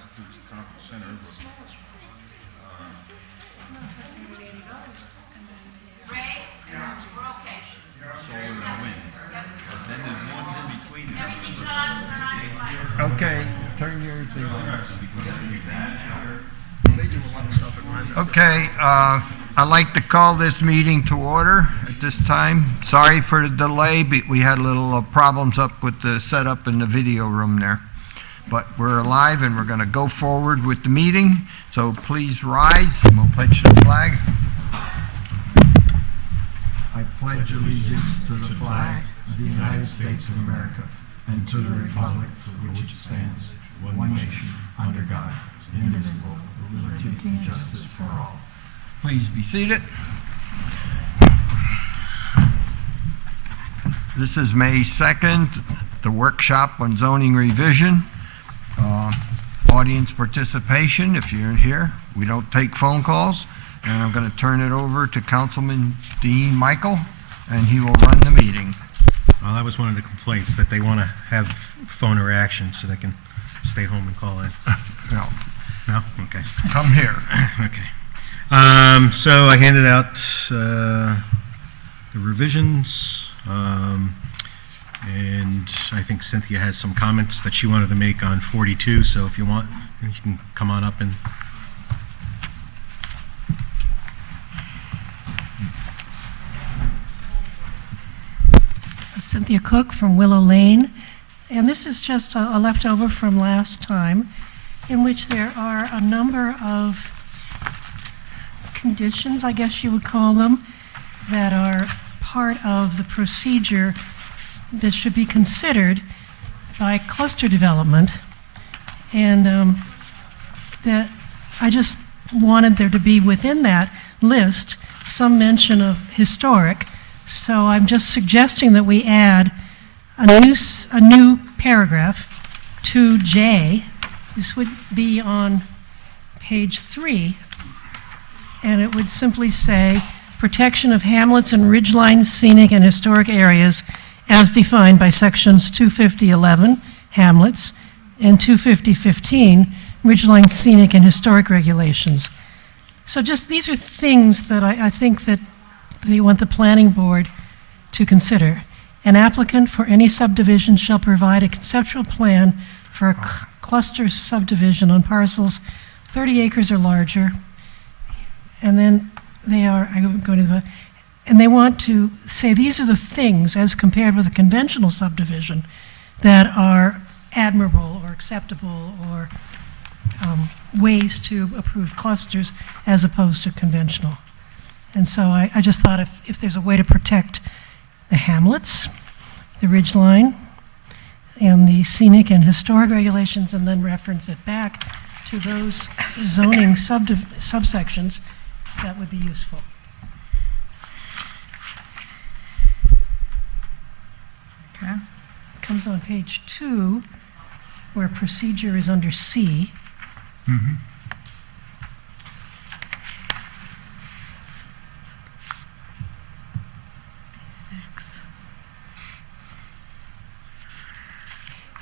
constitutes a conference center, but solar and wind. But then there's ones in between there. Okay, turn your thing on. Okay, I'd like to call this meeting to order at this time. Sorry for the delay, but we had a little problems up with the setup in the video room there. But we're alive and we're going to go forward with the meeting. So please rise and we'll pledge the flag. I pledge allegiance to the flag of the United States of America and to the republic for which it stands, one nation, under God, indivisible, with liberty and justice for all. Please be seated. This is May 2nd, the workshop on zoning revision. Audience participation, if you're in here. We don't take phone calls. And I'm going to turn it over to Councilman Dean Michael, and he will run the meeting. Well, that was one of the complaints, that they want to have phone interaction so they can stay home and call in. No, No? Okay. come here. Okay. So I handed out the revisions, and I think Cynthia has some comments that she wanted to make on 42, so if you want, you can come on up and... Cynthia Cook from Willow Lane, and this is just a leftover from last time, in which there are a number of conditions, I guess you would call them, that are part of the procedure that should be considered by cluster development, and that I just wanted there to be within that list some mention of historic. So I'm just suggesting that we add a new paragraph, 2J. This would be on page 3, and it would simply say, protection of hamlets and ridgeline scenic and historic areas as defined by sections 250.11, hamlets, and 250.15, ridgeline scenic and historic regulations. So just these are things that I think that they want the planning board to consider. An applicant for any subdivision shall provide a conceptual plan for a cluster subdivision on parcels 30 acres or larger. And then and they want to say these are the things as compared with a conventional subdivision that are admirable or acceptable or ways to approve clusters as opposed to conventional. And so I just thought if there's a way to protect the hamlets, the ridgeline, and the scenic and historic regulations, and then reference it back to those zoning subsections, that would be useful. Okay. It comes on page 2, where procedure is under C. Mm-hmm.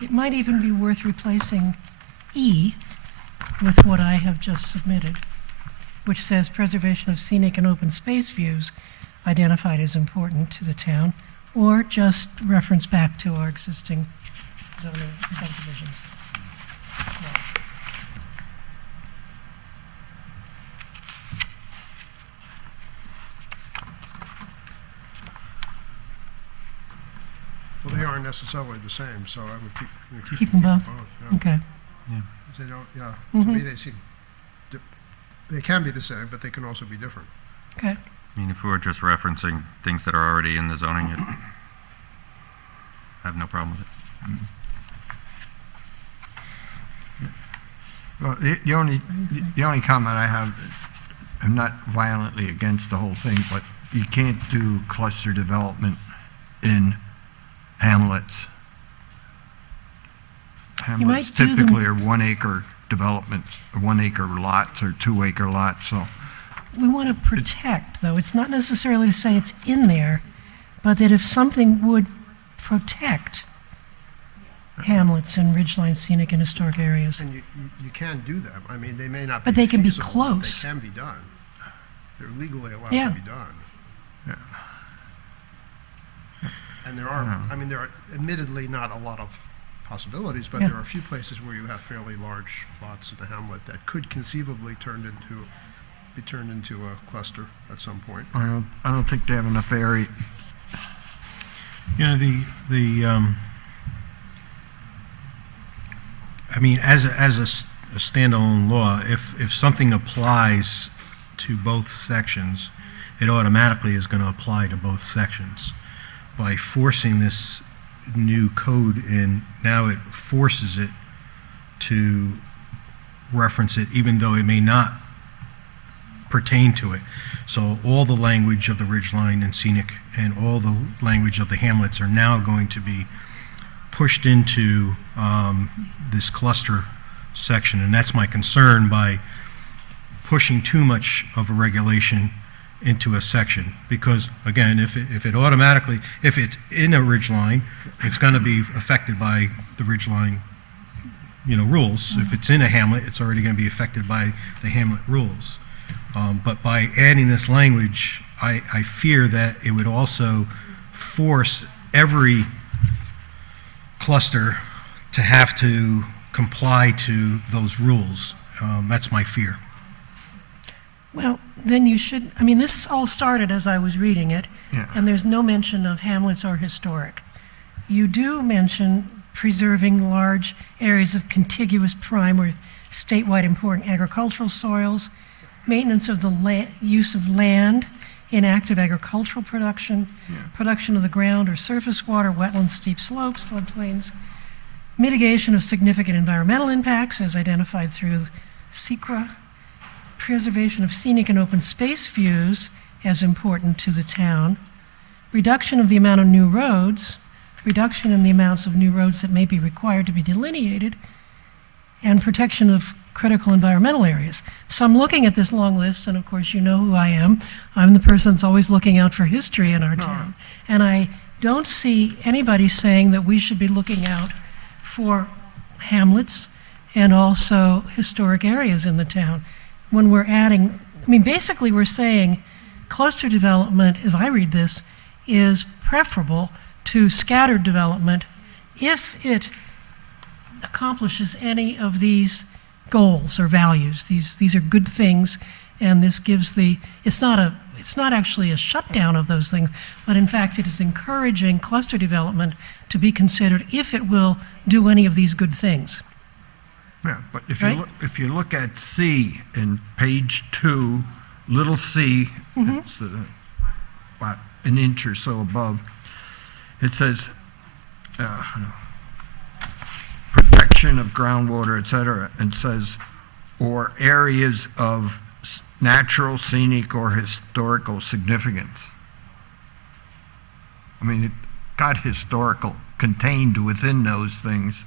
It might even be worth replacing E with what I have just submitted, which says preservation of scenic and open space views identified as important to the town, or just reference back to our existing zoning subdivisions. Well, they aren't necessarily the same, so I would Keep them both? yeah. Okay. They don't, yeah. Mhm. To me, they can be the same, but they can also be different. Okay. I mean, if we were just referencing things that are already in the zoning, I have no problem with it. Well, the only comment I have is, I'm not violently against the whole thing, but you can't do cluster development in hamlets. Hamlets might do them- typically are 1 acre developments, 1 acre lots or 2 acre lots, so. We want to protect, though. It's not necessarily to say it's in there, but that if something would protect hamlets in ridgeline scenic and historic areas. And you can do them. I mean, they may not be But they can be feasible, but close. They can be done. They're legally allowed Yeah. to be done. And there are, I mean, there are admittedly not a lot of possibilities, but Yeah. there are a few places where you have fairly large lots in a hamlet that could conceivably be turned into a cluster at some point. I don't think they have enough area. You know, I mean, as a standalone law, if something applies to both sections, it automatically is going to apply to both sections. By forcing this new code in, now it forces it to reference it, even though it may not pertain to it. So all the language of the ridgeline and scenic and all the language of the hamlets are now going to be pushed into this cluster section, and that's my concern by pushing too much of a regulation into a section, because again, if it's in a ridgeline, it's going to be affected by the ridgeline, rules. If it's in a hamlet, it's already going to be affected by the hamlet rules. But by adding this language, I fear that it would also force every cluster to have to comply to those rules. That's my fear. Well, then you should, I mean, this all started as I was reading it, Yeah. and there's no mention of hamlets or historic. You do mention preserving large areas of contiguous prime or statewide important agricultural soils, maintenance of the use of land in active agricultural production, production of the ground or surface water, wetlands, steep slopes, floodplains, mitigation of significant environmental impacts as identified through SECRA, preservation of scenic and open space views as important to the town, reduction of the amount of new roads, reduction in the amounts of new roads that may be required to be delineated, and protection of critical environmental areas. So I'm looking at this long list, and of course you know who I am. I'm the person that's always looking out for history in our town. And I don't see anybody saying that we should be looking out for hamlets and also historic areas in the town. When we're adding, I mean, basically we're saying cluster development, as I read this, is preferable to scattered development if it accomplishes any of these goals or values. These are good things, and this gives it's not actually a shutdown of those things, but in fact it is encouraging cluster development to be considered if it will do any of these good things. Yeah, but Right? if you look at C in page 2, little c, it's about an inch or so above, it says protection of groundwater, et cetera, and says, or areas of natural, scenic, or historical significance. I mean, it got historical contained within those things.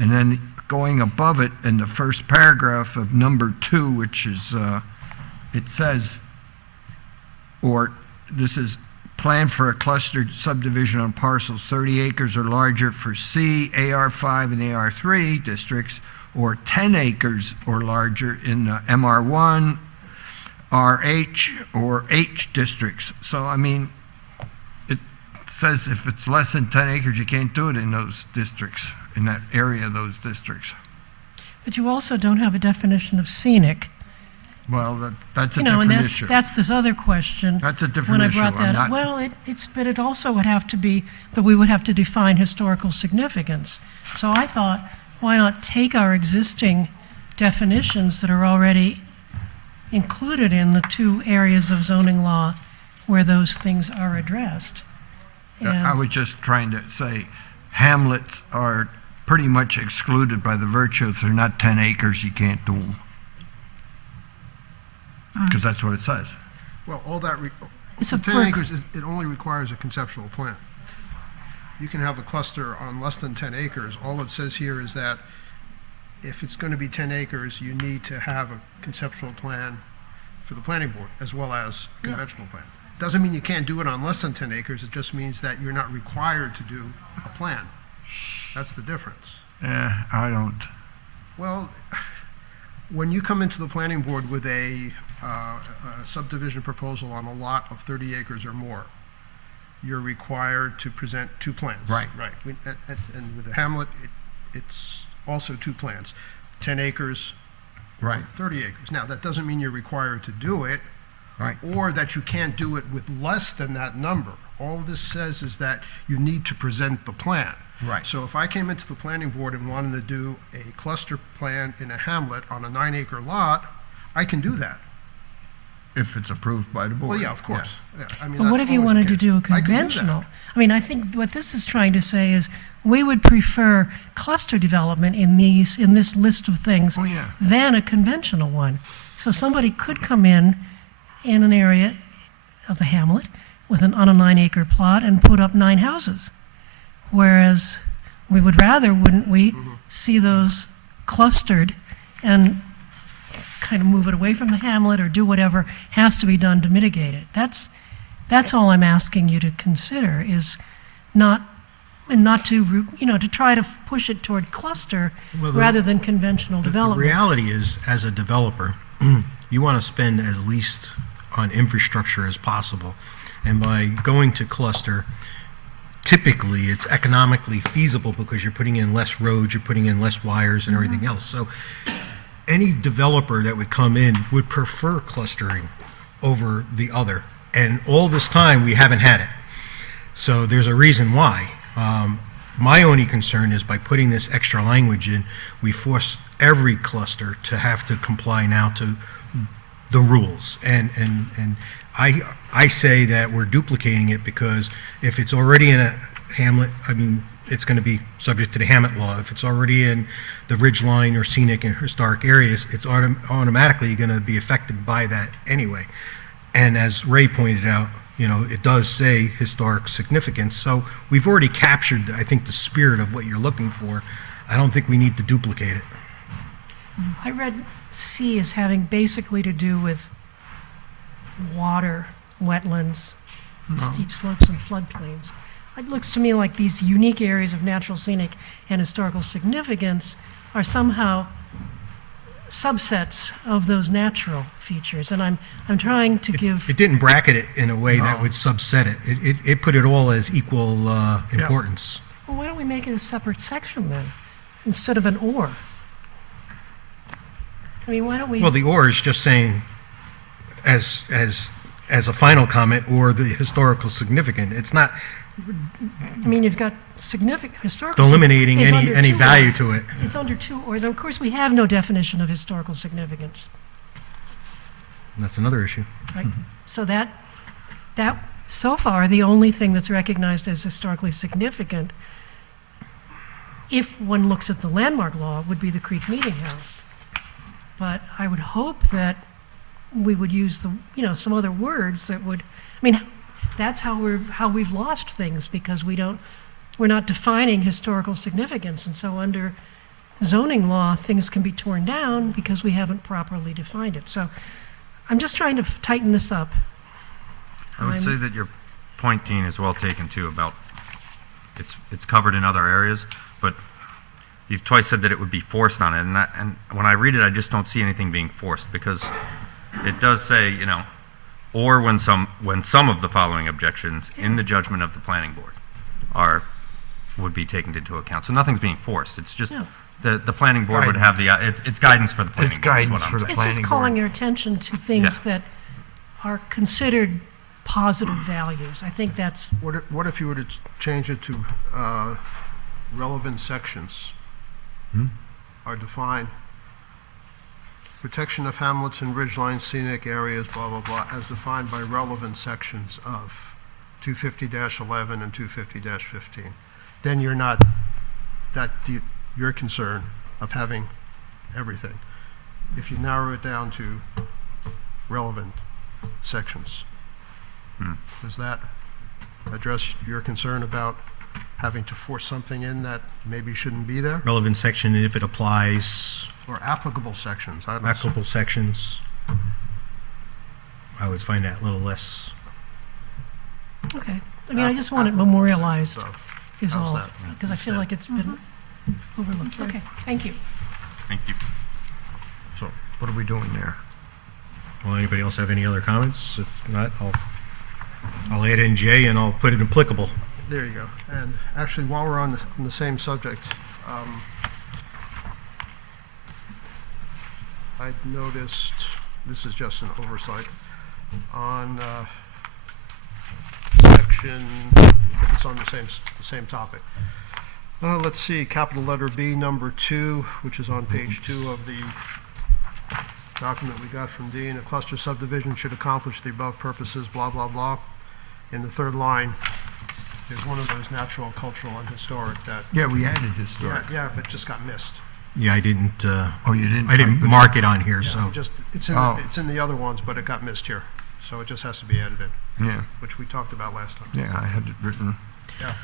And then going above it in the first paragraph of number 2, which is, it says, or this is plan for a clustered subdivision on parcels 30 acres or larger for C, AR5, and AR3 districts, or 10 acres or larger in the MR1, RH, or H districts. So, I mean, it says if it's less than 10 acres, you can't do it in those districts, in that area of those districts. But you also don't have a definition of scenic. Well, that's a And different that's issue. that's this other question. That's a different When I issue. brought that up, well, but it also would have to be that we would have to define historical significance. So I thought, why not take our existing definitions that are already included in the 2 areas of zoning law where those things are addressed? I was just trying to say hamlets are pretty much excluded by the virtue if they're not 10 acres, you can't do them. Because that's what it says. Well, all that, It's a 10 per- acres, it only requires a conceptual plan. You can have a cluster on less than 10 acres. All it says here is that if it's going to be 10 acres, you need to have a conceptual plan for the planning board, as well as a conventional plan. Doesn't mean you can't do it on less than 10 acres, it just means that you're not required to do a plan. That's the difference. I don't. Well, when you come into the planning board with a subdivision proposal on a lot of 30 acres or more, you're required to present two plans. Right. Right. And with the hamlet, it's also two plans, 10 acres, Right. 30 acres. Now, that doesn't mean you're required to do it, Right. or that you can't do it with less than that number. All this says is that you need to present the plan. Right. So if I came into the planning board and wanted to do a cluster plan in a hamlet on a 9-acre lot, I can do that. If it's approved by the board. Well, yeah, of course. Yeah, I mean, But what that's if you always the wanted to case. do a I could that. conventional? I mean, I think what this is trying to say is, we would prefer cluster development in this list of things Oh, yeah. than a conventional one. So somebody could come in an area of the hamlet on a 9-acre plot and put up 9 houses. Whereas we would rather, wouldn't we, see those clustered and kind of move it away from the hamlet or do whatever has to be done to mitigate it. That's all I'm asking you to consider, is not to, to try to push it toward cluster Well, rather than conventional The development. reality is, as a developer, you want to spend as least on infrastructure as possible. And by going to cluster, typically it's economically feasible because you're putting in less roads, you're putting in less wires and everything else. So any developer that would come in would prefer clustering over the other. And all this time, we haven't had it. So there's a reason why. My only concern is by putting this extra language in, we force every cluster to have to comply now to the rules. And I say that we're duplicating it because if it's already in a hamlet, I mean, it's going to be subject to the hamlet law. If it's already in the ridgeline or scenic and historic areas, it's automatically going to be affected by that anyway. And as Ray pointed out, it does say historic significance. So we've already captured, I think, the spirit of what you're looking for. I don't think we need to duplicate it. I read C as having basically to do with water, wetlands, steep slopes, and floodplains. It looks to me like these unique areas of natural, scenic, and historical significance are somehow subsets of those natural features, and I'm trying to give. It didn't bracket it in a way that would subset it. It put it all as equal importance. Well, why don't we make it a separate section then, instead of an or? I mean, why don't we? Well, the or is just saying, as a final comment, or the historical significant. It's not I mean, you've got significant historical. eliminating is under any two value ors. to it. It's under 2 ors. Of course, we have no definition of historical significance. That's another issue. Right? So that so far, the only thing that's recognized as historically significant, if one looks at the landmark law, would be the Creek Meeting House. But I would hope that we would use some other words that would, I mean, that's how we've lost things, because we're not defining historical significance, and so under zoning law, things can be torn down because we haven't properly defined it. So I'm just trying to tighten this up. I would say that your point, Dean, is well taken too about it's covered in other areas, but you've twice said that it would be forced on it, and when I read it, I just don't see anything being forced, because it does say, or when some of the following objections in the judgment of the planning board would be taken into account. So nothing's being forced. It's just No. the planning board would have it's guidance for the planning It's board. is guidance what I'm for the saying. It's just planning calling board. your attention to things that are considered positive values. I think that's, What if you were to change it to relevant sections are defined? Protection of hamlets and ridgeline scenic areas, blah, blah, blah, as defined by relevant sections of 250-11 and 250-15. Then you're not, your concern of having everything. If you narrow it down to relevant sections, does that address your concern about having to force something in that maybe shouldn't be there? Relevant section, and if it applies, Or applicable sections? I don't know. applicable sections, I would find that a little less. okay. I mean, I just want it memorialized. Stuff. is How's all, that? because I feel like it's been overlooked. Okay, thank you. Thank you. So what are we doing there? Well, anybody else have any other comments? If not, I'll add in J and I'll put it applicable. There you go. And actually, while we're on the same subject, I noticed, this is just an oversight, on section, it's on the same topic. Let's see, capital letter B, number 2, which is on page 2 of the document we got from Dean. A cluster subdivision should accomplish the above purposes, blah, blah, blah. In the third line, there's one of those natural, cultural, and historic that, Yeah, we added historic. yeah, but just got missed. Yeah, I didn't, Oh, you didn't? I didn't type it mark it on here, Yeah, so. just, it's Oh. in the other ones, but it got missed here. So it just has to be added in, in? Yeah, which we talked about last time. yeah, I had it written. Yeah.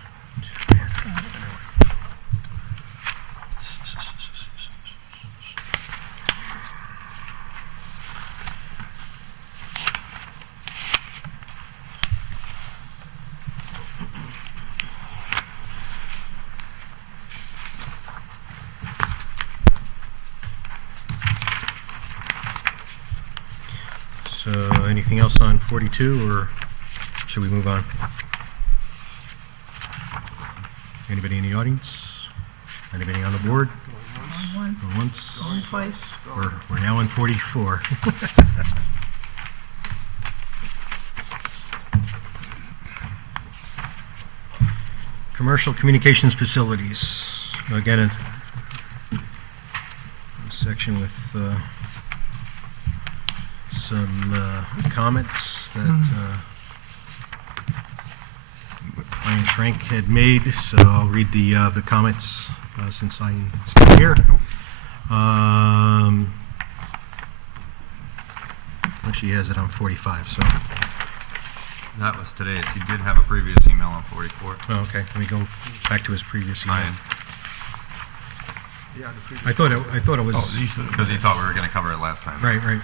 So anything else on 42, or should we move on? Anybody in the audience? Anybody on the board? Once, Going once? going twice. We're now in 44. Commercial communications facilities. Again, a section with some comments that Brian Schrank had made, so I'll read the comments since I'm still here. Actually, he has it on 45, so, That was today's. He did have a previous email on 44. oh, okay, let me go back to his previous email. Ryan, Yeah, the previous. I thought it was, Oh, these are the because he thought we were going to cover it last time. right.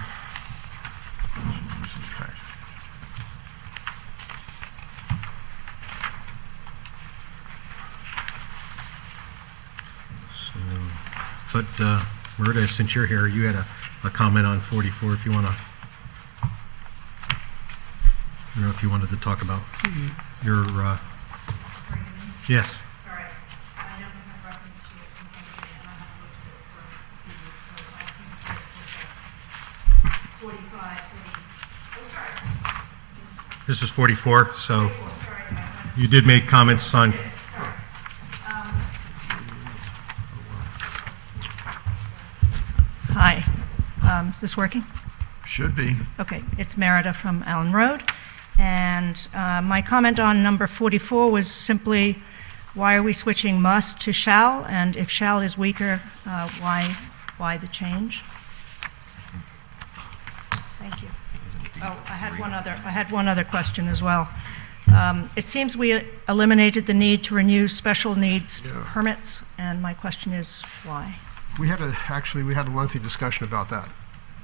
But, Marita, since you're here, you had a comment on 44, if you want to, I don't know if you wanted to talk about your, yes. Sorry, I don't have reference to it in front of me, and I haven't looked at it for a few weeks, so I think it's 45, oh, sorry. This is 44, so Sorry, you did make comments on, Hi, is this working? Should be. Okay, it's Merida from Allen Road, and my comment on number 44 was simply, why are we switching must to shall? And if shall is weaker, why the change? Thank you. Oh, I had one other question as well. It seems we eliminated the need to renew special needs permits, and my question is, why? We had a lengthy discussion about that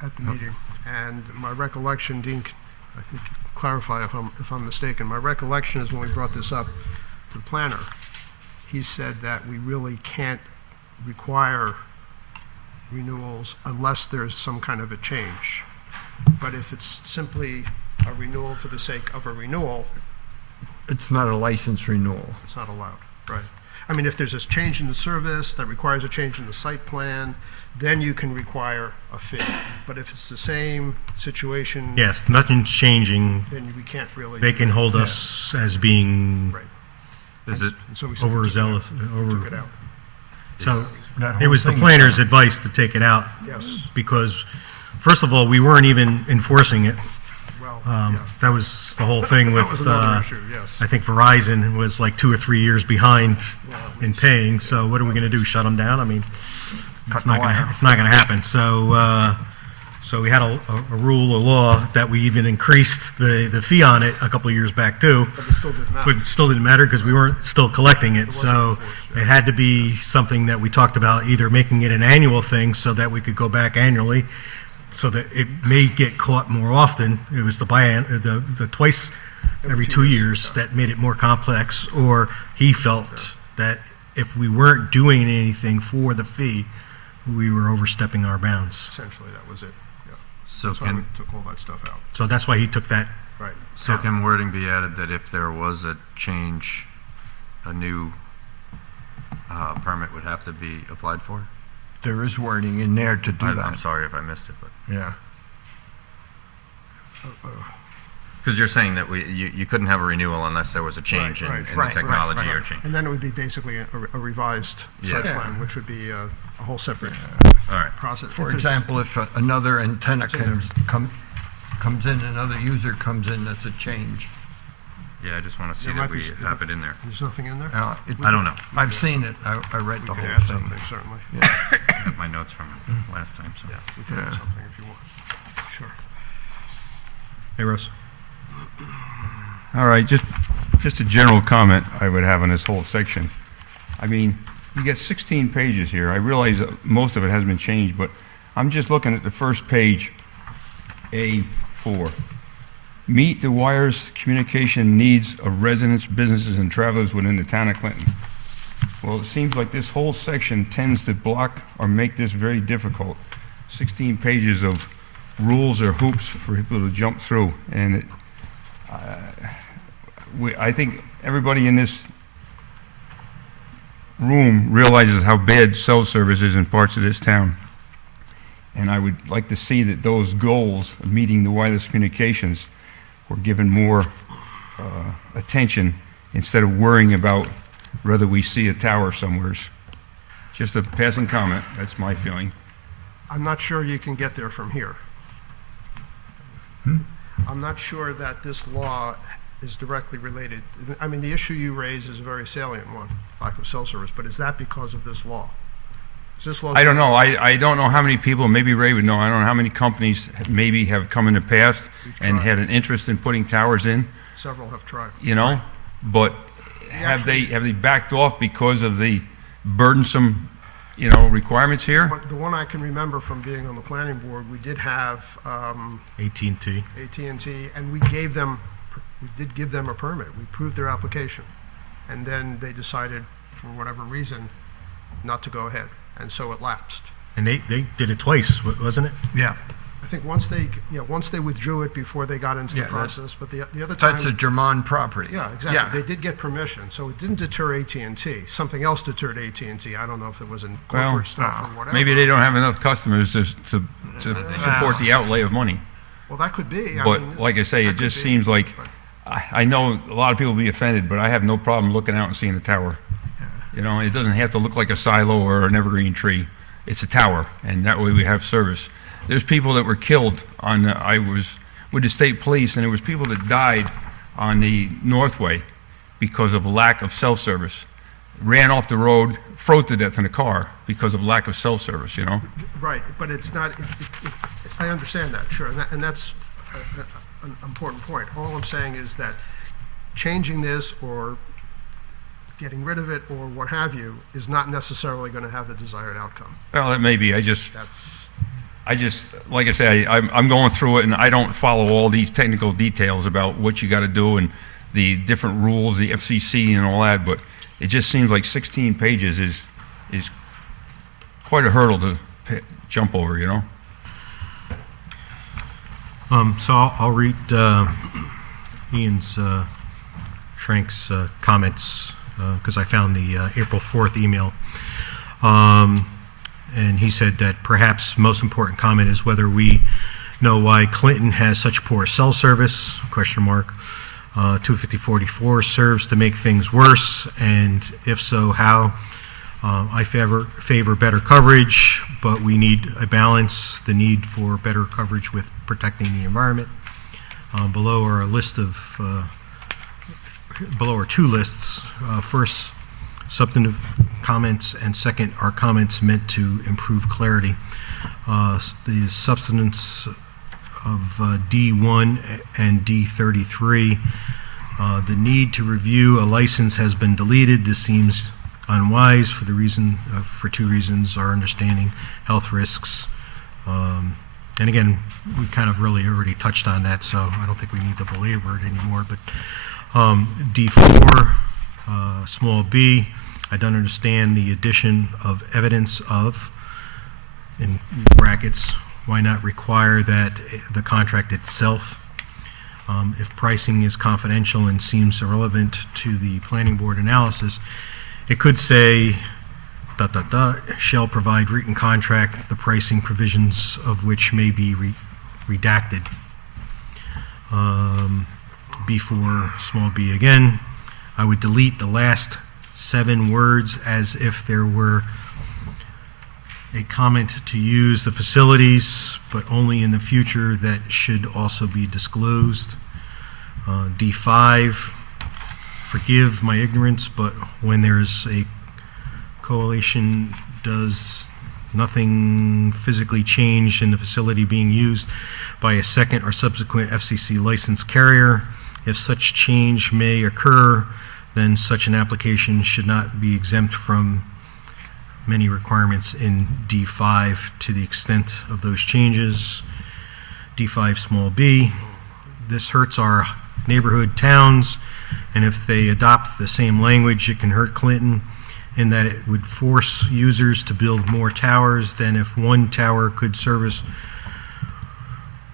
at the meeting, and my recollection, Dean, I think clarify if I'm mistaken, my recollection is when we brought this up to the planner, he said that we really can't require renewals unless there's some kind of a change. But if it's simply a renewal for the sake of a renewal, It's not a license renewal. it's not allowed, right? I mean, if there's a change in the service that requires a change in the site plan, then you can require a fee. But if it's the same situation, yes, nothing's changing. then we can't really. They can hold us as being Right. Is it, And so we simply overzealous, took it out. so That it whole was the thing's planner's done. advice to take it out, Yes, because, first of all, we weren't even enforcing it. well, Um, yeah. That was the whole thing That was with, another issue, yes. I think Verizon was like 2 or 3 years behind Well, at in least. paying, so what are we going to do, shut them down? I mean, Cut it's the not going wire. to, it's not going to happen. So we had a rule or law that we even increased the fee on it a couple of years back too, But it still didn't matter. but it still didn't matter because we weren't still collecting it. wasn't So enforced, yeah. it had to be something that we talked about, either making it an annual thing so that we could go back annually, so that it may get caught more often. It was the twice every 2 years that made it more complex, or he felt that if we weren't doing anything for the fee, we were overstepping our bounds. Essentially, that was it. Yeah. So That's why we can, took all that stuff out. So that's why he took that. Right. so can wording be added that if there was a change, a new permit would have to be applied for? There is wording in there to do I'm that. sorry if I missed it, but. Yeah. Because you're saying that you couldn't have a renewal unless there was a change Right, in right, the right, technology right. or change. And then it would be basically a revised site Yeah. plan, which would be a whole separate All right. process. For If there's- example, if another antenna comes in, another user comes in, that's a change. Yeah, I just want to see There that might we be- have it in there. There's nothing in there? I don't know. I've seen it. I read We the could whole add thing. something, certainly. I have my notes from last time, so. Yeah, we could add Yeah. something if you want. Sure. Hey, Russ? All right, just a general comment I would have on this whole section. I mean, you get 16 pages here. I realize that most of it hasn't been changed, but I'm just looking at the first page, A4. Meet the wireless communication needs of residents, businesses, and travelers within the town of Clinton. Well, it seems like this whole section tends to block or make this very difficult. 16 pages of rules or hoops for people to jump through, and I think everybody in this room realizes how bad cell service is in parts of this town. And I would like to see that those goals of meeting the wireless communications were given more attention instead of worrying about whether we see a tower somewhere. Just a passing comment, that's my feeling. I'm not sure you can get there from here. I'm not sure that this law is directly related. I mean, the issue you raise is a very salient one, lack of cell service, but is that because of this law? Is this law? I don't know. I don't know how many people, maybe Ray would know, I don't know how many companies maybe have come in the past We've and tried. had an interest in putting towers in, Several have tried. you know? But have they backed off because of the burdensome, you know, requirements here? But the one I can remember from being on the planning board, we did have AT&T. AT&T, and we did give them a permit. We approved their application. And then they decided, for whatever reason, not to go ahead. And so it lapsed. And they did it twice, wasn't it? Yeah, I think once they withdrew it before they got into Yeah, the that's- process, but the other time. that's a German property. Yeah, exactly. They did get permission, so it didn't deter AT&T. Something else deterred AT&T. I don't know if it was in Well, corporate stuff or whatever. Maybe they don't have enough customers to support the outlay of money. Well, that could be. I But mean, like I say, that it could just be, seems like, but- I know a lot of people will be offended, but I have no problem looking out and seeing the tower. You know, it doesn't have to look like a silo or an evergreen tree. It's a tower, and that way we have service. There's people that were killed on, I was with the state police, and there was people that died on the Northway because of lack of cell service. Ran off the road, froze to death in a car because of lack of cell service, you know? Right, but it's not, I understand that, sure, and that's an important point. All I'm saying is that changing this or getting rid of it or what have you is not necessarily going to have the desired outcome. Well, it may be, I just, That's, like I say, I'm going through it, and I don't follow all these technical details about what you got to do and the different rules, the FCC and all that, but it just seems like 16 pages is quite a hurdle to jump over, you know? So I'll read Ian's, Schrank's comments, because I found the April 4th email. And he said that perhaps most important comment is whether we know why Clinton has such poor cell service, question mark. 25044 serves to make things worse, and if so, how? I favor better coverage, but we need a balance, the need for better coverage with protecting the environment. Below are a list of, below are two lists. First, substantive comments, and second are comments meant to improve clarity. The substance of D1 and D33, the need to review a license has been deleted. This seems unwise for the reason, for two reasons: our understanding, health risks, and again, we kind of really already touched on that, so I don't think we need to belabor it anymore. But D4, small b, I don't understand the addition of evidence of, in brackets, why not require that the contract itself, if pricing is confidential and seems irrelevant to the planning board analysis, it could say, ... shall provide written contract, the pricing provisions of which may be redacted. B4, small b again, I would delete the last 7 words as if there were a comment to use the facilities, but only in the future that should also be disclosed. D5, forgive my ignorance, but when there's a coalition, does nothing physically change in the facility being used by a second or subsequent FCC licensed carrier? If such change may occur, then such an application should not be exempt from many requirements in D5 to the extent of those changes. D5 small b, this hurts our neighborhood towns, and if they adopt the same language, it can hurt Clinton in that it would force users to build more towers than if one tower could service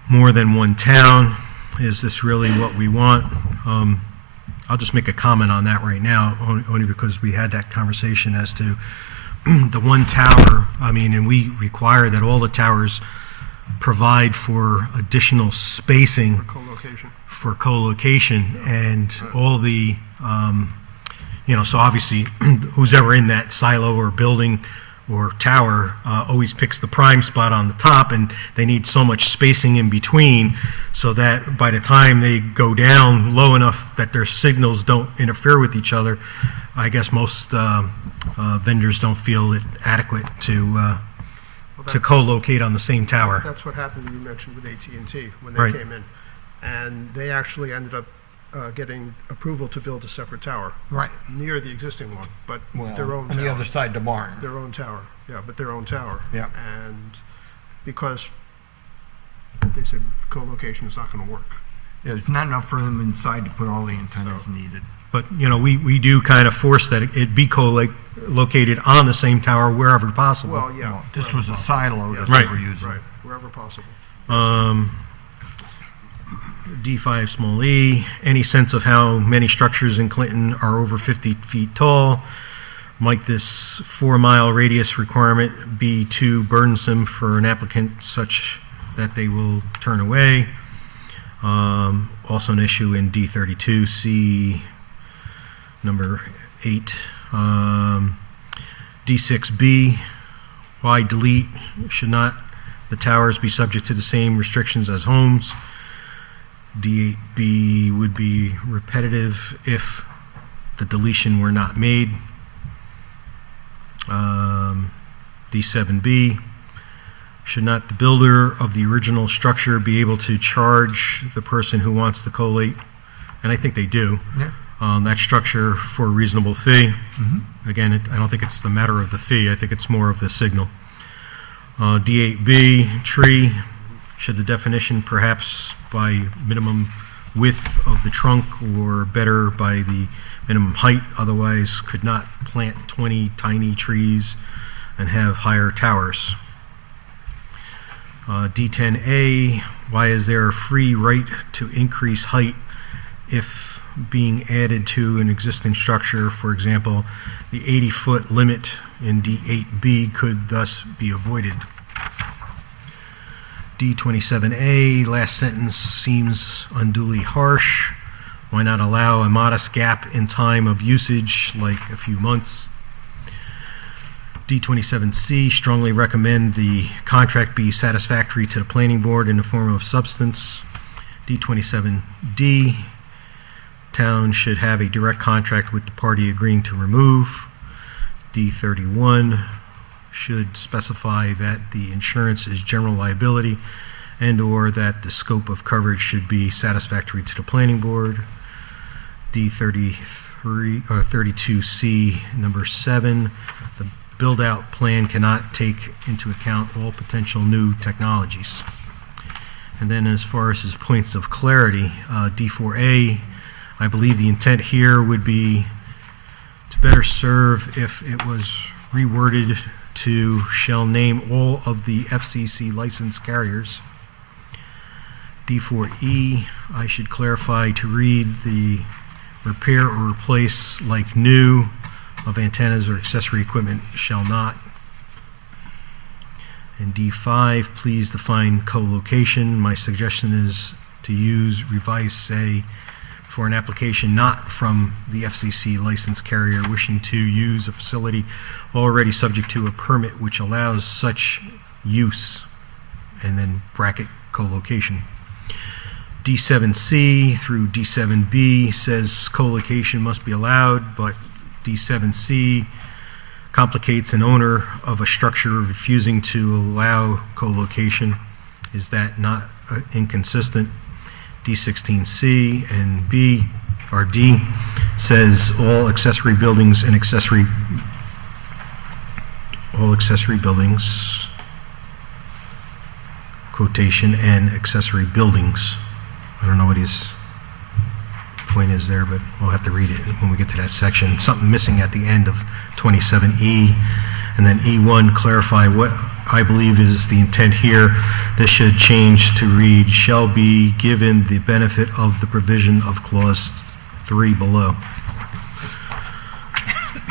more than one town. Is this really what we want? I'll just make a comment on that right now, only because we had that conversation as to the one tower. I mean, and we require that all the towers provide for additional spacing Co-location. for co-location, and all the, so obviously, who's ever in that silo or building or tower always picks the prime spot on the top, and they need so much spacing in between so that by the time they go down low enough that their signals don't interfere with each other, I guess most vendors don't feel it adequate to co-locate on the same tower. That's what happened, you mentioned with AT&T when they Right. came in. And they actually ended up getting approval to build a separate tower Right. near the existing one, but Well, their own on the tower. other side of the barn. Their own tower, yeah, but their own tower. Yeah. And because they said co-location is not going to work. There's not enough room inside to put all the antennas needed. But, we do kind of force that it be co-located on the same tower wherever possible. Well, yeah. Well, this was a silo that Right. they were using. Right, wherever possible. D5 small e, any sense of how many structures in Clinton are over 50 feet tall? Might this 4-mile radius requirement be too burdensome for an applicant such that they will turn away? Also an issue in D32C, number 8. D6B, why delete? Should not the towers be subject to the same restrictions as homes? D8B would be repetitive if the deletion were not made. D7B, should not the builder of the original structure be able to charge the person who wants to collate, and I think they do, Yeah. that structure for a reasonable fee? Mhm. Again, I don't think it's the matter of the fee, I think it's more of the signal. D8B, tree, should the definition perhaps by minimum width of the trunk or better by the minimum height, otherwise could not plant 20 tiny trees and have higher towers. D10A, why is there a free right to increase height if being added to an existing structure? For example, the 80-foot limit in D8B could thus be avoided. D27A, last sentence seems unduly harsh. Why not allow a modest gap in time of usage, like a few months? D27C, strongly recommend the contract be satisfactory to the planning board in the form of substance. D27D, town should have a direct contract with the party agreeing to remove. D31, should specify that the insurance is general liability and/or that the scope of coverage should be satisfactory to the planning board. D33 or 32C, number 7, the build-out plan cannot take into account all potential new technologies. And then as far as his points of clarity, D4A, I believe the intent here would be to better serve if it was reworded to shall name all of the FCC licensed carriers. D4E, I should clarify to read the repair or replace like new of antennas or accessory equipment shall not. And D5, please define co-location. My suggestion is to use revise say for an application not from the FCC licensed carrier wishing to use a facility already subject to a permit which allows such use, and then bracket co-location. D7C through D7B says co-location must be allowed, but D7C complicates an owner of a structure refusing to allow co-location. Is that not inconsistent? D16C and B, or D, says all accessory buildings and all accessory buildings, quotation, and accessory buildings. I don't know what his point is there, but we'll have to read it when we get to that section. Something missing at the end of 27E. And then E1, clarify what I believe is the intent here. This should change to read, shall be given the benefit of the provision of clause 3 below.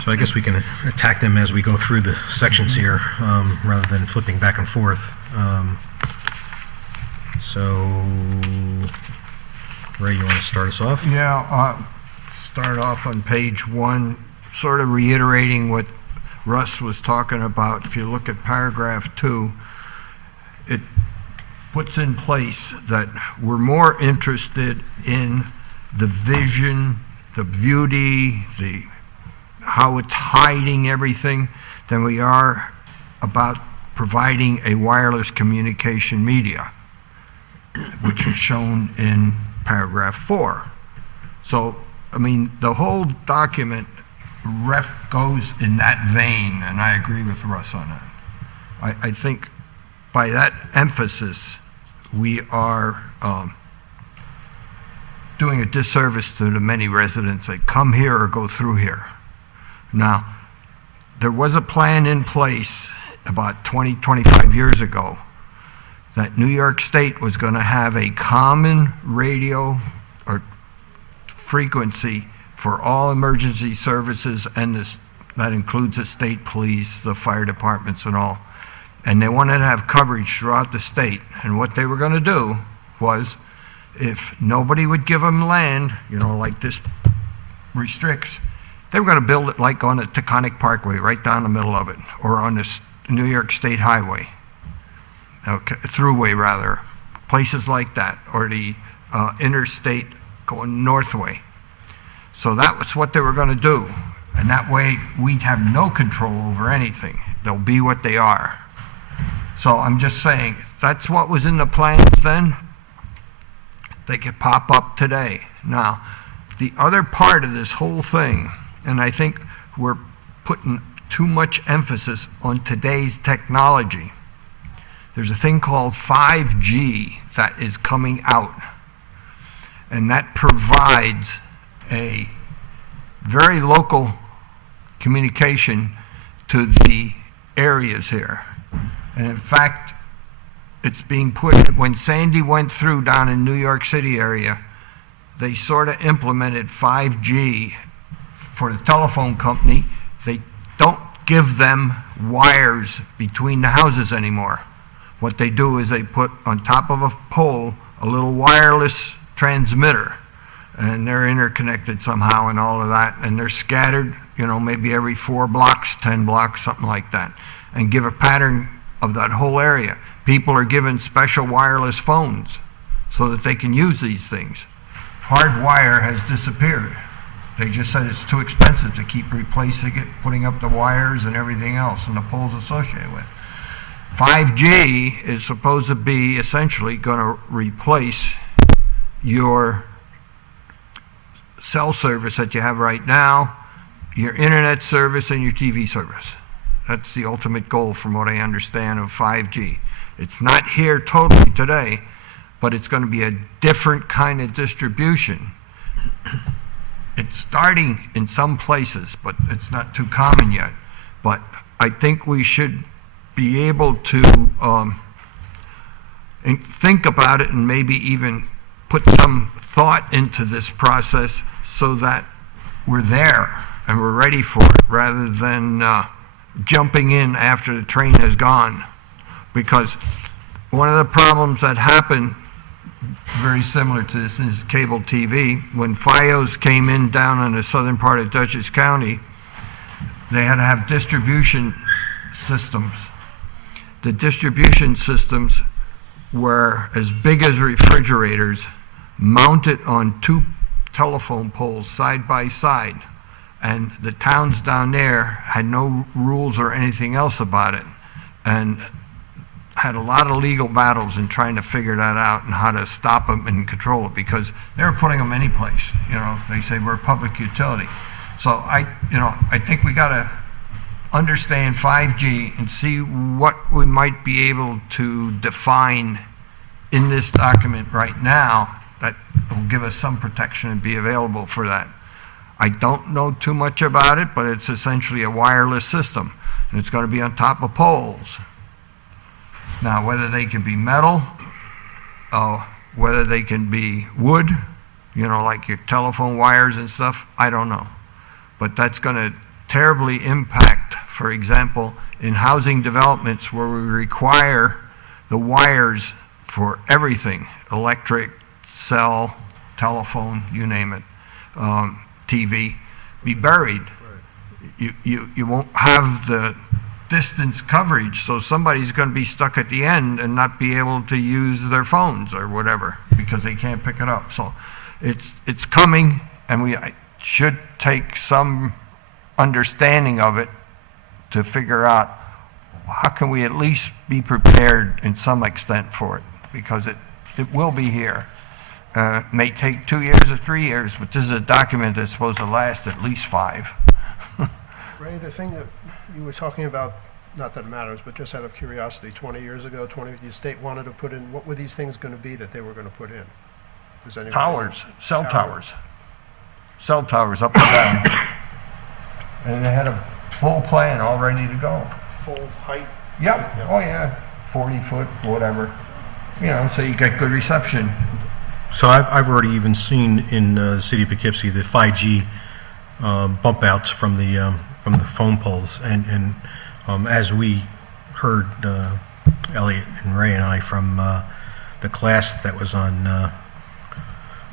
So I guess we can attack them as we go through the sections here, rather than flipping back and forth. So, Ray, you want to start us off? Yeah, start off on page 1, sort of reiterating what Russ was talking about. If you look at paragraph 2, it puts in place that we're more interested in the vision, the beauty, how it's hiding everything, than we are about providing a wireless communication media, which is shown in paragraph 4. So, I mean, the whole document goes in that vein, and I agree with Russ on that. I think by that emphasis, we are doing a disservice to the many residents that come here or go through here. Now, there was a plan in place about 20, 25 years ago that New York State was going to have a common radio or frequency for all emergency services, and that includes the state police, the fire departments and all. And they wanted to have coverage throughout the state. And what they were going to do was, if nobody would give them land, like this restricts, they were going to build it like on the Taconic Parkway, right down the middle of it, or on the New York State Highway, throughway rather, places like that, or the interstate going northway. So that was what they were going to do. And that way, we'd have no control over anything. They'll be what they are. So I'm just saying, that's what was in the plans then. They could pop up today. Now, the other part of this whole thing, and I think we're putting too much emphasis on today's technology. There's a thing called 5G that is coming out, and that provides a very local communication to the areas here. And in fact, it's being put, when Sandy went through down in New York City area, they sort of implemented 5G for the telephone company. They don't give them wires between the houses anymore. What they do is they put on top of a pole a little wireless transmitter, and they're interconnected somehow and all of that, and they're scattered, maybe every 4 blocks, 10 blocks, something like that, and give a pattern of that whole area. People are given special wireless phones so that they can use these things. Hard wire has disappeared. They just said it's too expensive to keep replacing it, putting up the wires and everything else and the poles associated with it. 5G is supposed to be essentially going to replace your cell service that you have right now, your internet service, and your TV service. That's the ultimate goal, from what I understand, of 5G. It's not here totally today, but it's going to be a different kind of distribution. it's starting in some places, but it's not too common yet. But I think we should be able to and think about it and maybe even put some thought into this process so that we're there and we're ready for it, rather than jumping in after the train has gone. Because one of the problems that happened, very similar to this, is cable TV. When FiOS came in down in the southern part of Dutchess County, they had to have distribution systems. The distribution systems were as big as refrigerators, mounted on 2 telephone poles side by side. And the towns down there had no rules or anything else about it, and had a lot of legal battles in trying to figure that out and how to stop them and control it, because they were putting them any place. They say we're a public utility. So I think we gotta understand 5G and see what we might be able to define in this document right now that will give us some protection and be available for that. I don't know too much about it, but it's essentially a wireless system, and it's going to be on top of poles. Now, whether they can be metal, whether they can be wood, like your telephone wires and stuff, I don't know. But that's going to terribly impact, for example, in housing developments where we require the wires for everything, electric, cell, telephone, you name it, TV, be buried. You won't have the distance coverage, so somebody's going to be stuck at the end and not be able to use their phones or whatever because they can't pick it up. So it's coming, and we should take some understanding of it to figure out how can we at least be prepared in some extent for it, because it will be here. May take 2 years or 3 years, but this is a document that's supposed to last at least 5. Ray, the thing that you were talking about, not that it matters, but just out of curiosity, 20 years ago, the state wanted to put in, what were these things going to be that they were going to put in? Does anyone know? Towers, cell towers. Cell towers up and down. And they had a full plan all ready to go. Full height? Yep, oh yeah, 40 foot, whatever. So you get good reception. So I've already even seen in the city of Poughkeepsie the 5G bump outs from the phone poles, and as we heard Elliot and Ray and I from the class that was on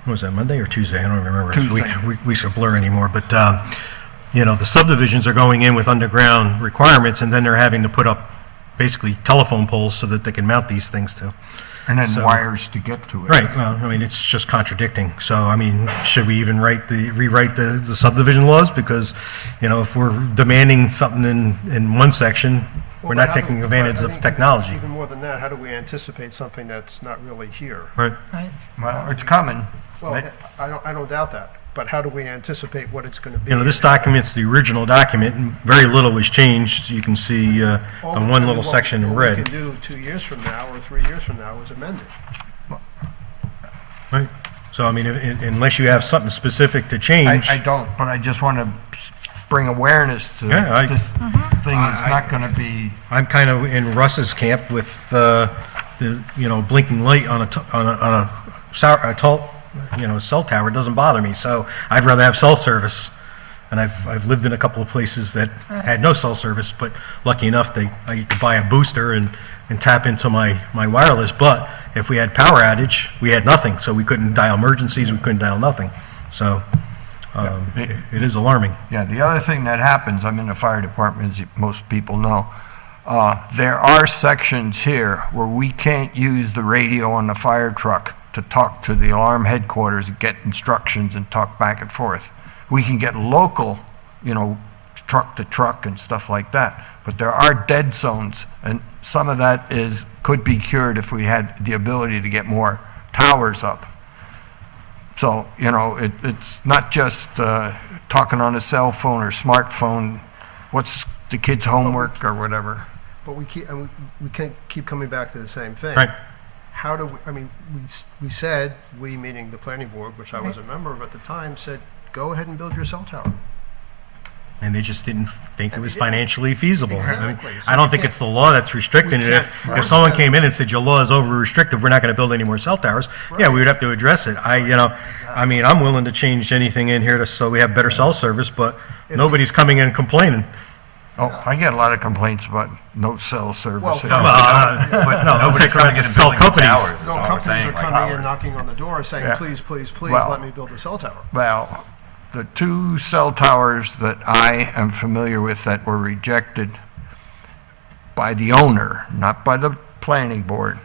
what was that, Monday or Tuesday? I don't remember. Tuesday. Weeks are blur anymore, but the subdivisions are going in with underground requirements, and then they're having to put up basically telephone poles so that they can mount these things to. And then wires to get to it. Right, well, it's just contradicting. So, should we even rewrite the subdivision laws? Because, if we're demanding something in one section, we're not taking advantage of technology. Even more than that, how do we anticipate something that's not really here? Right. Right. Well, it's coming. Well, I don't doubt that, but how do we anticipate what it's going to be? This document's the original document, and very little was changed. You can see the one little section in red. What we can do 2 years from now or 3 years from now is amend it. Right. So, unless you have something specific to change. I don't, but I just want to bring awareness to Yeah, this thing is not going to be. I'm kind of in Russ's camp with the blinking light on a cell tower doesn't bother me. So I'd rather have cell service. And I've lived in a couple of places that had no cell service, but lucky enough I could buy a booster and tap into my wireless. But if we had power outage, we had nothing. So we couldn't dial emergencies, we couldn't dial nothing. So it is alarming. Yeah, the other thing that happens, I'm in the fire department, as most people know, there are sections here where we can't use the radio on the fire truck to talk to the alarm headquarters and get instructions and talk back and forth. We can get local, truck to truck and stuff like that, but there are dead zones, and some of that could be cured if we had the ability to get more towers up. So, it's not just talking on a cell phone or smartphone, what's the kid's homework or whatever. But we can't keep coming back to the same thing. Right. How do we said, we meaning the planning board, which I was a member of at the time, said, go ahead and build your cell tower. And they just didn't think it was financially feasible. I mean, Exactly. So I don't we think can't- it's the law that's restricting we it. can't If force someone them. came in and said, your law is over-restrictive, we're not gonna build any more cell towers, yeah, we would have to address it. I mean, I'm willing to change anything in here so we have better cell service, but nobody's coming in complaining. Oh, I get a lot of complaints about no cell service. Well, But no, nobody's coming to cell companies. No, companies are coming in, knocking on the door, saying, Yeah. please, please, please, Well- let me build a cell tower. Well, the two cell towers that I am familiar with that were rejected by the owner, not by the planning board,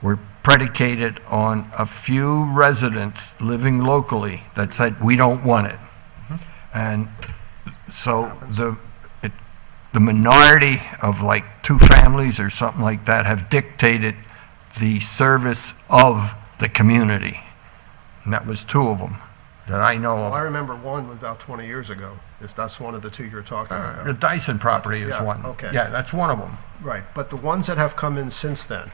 were predicated on a few residents living locally that said, we don't want it. And so the minority of like two families or something like that have dictated the service of the community. And that was two of them that I know Well, I of. remember one about 20 years ago, if that's one of the two you're talking The about. Dyson property is Yeah, one. okay. Yeah, that's one of them. Right, but the ones that have come in since then,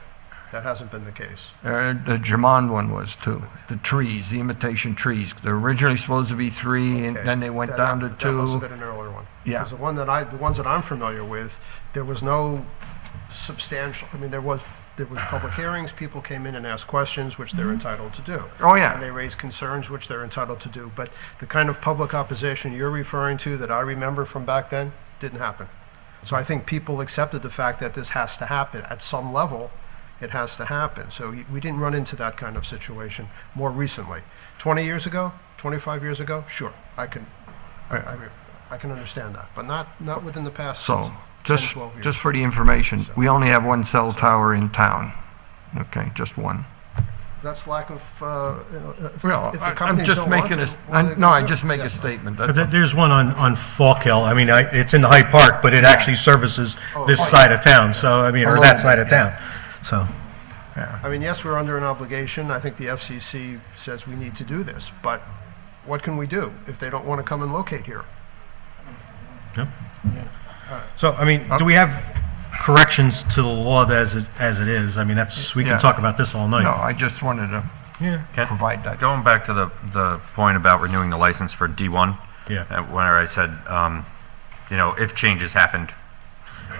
that hasn't been the case. The Germond one was too. The trees, the imitation trees. They're originally supposed to be three, and Okay. then they went That- down to That must have two. been an earlier one. Yeah. Because the ones that I'm familiar with, there was no substantial, I mean, there was public hearings, people came in and asked questions, which they're entitled to do. Oh, yeah. And they raised concerns, which they're entitled to do. But the kind of public opposition you're referring to that I remember from back then, didn't happen. So I think people accepted the fact that this has to happen. At some level, it has to happen. So we didn't run into that kind of situation more recently. 20 years ago, 25 years ago, sure, I can understand that, but not within the past So, 10, just, 12 years. just for the information, we only have one cell tower in town. Okay, just one. That's lack of, Well, if the I'm companies just don't want making to, a, what are they no, gonna I do? just make Yeah. a statement. But That's all. there's one on Falk Hill. I mean, it's in the Hyde Park, but it actually services this side of town, so, I mean, or that side of town, so. I mean, yes, we're under an obligation. I think the FCC says we need to do this, but what can we do if they don't want to come and locate here? So, I mean, do we have corrections to the law as it is? I mean, we Yeah. can talk about this all night. No, I just wanted to Yeah. provide that. Going back to the point about renewing the license for D1, Yeah. whenever I said, if changes happened,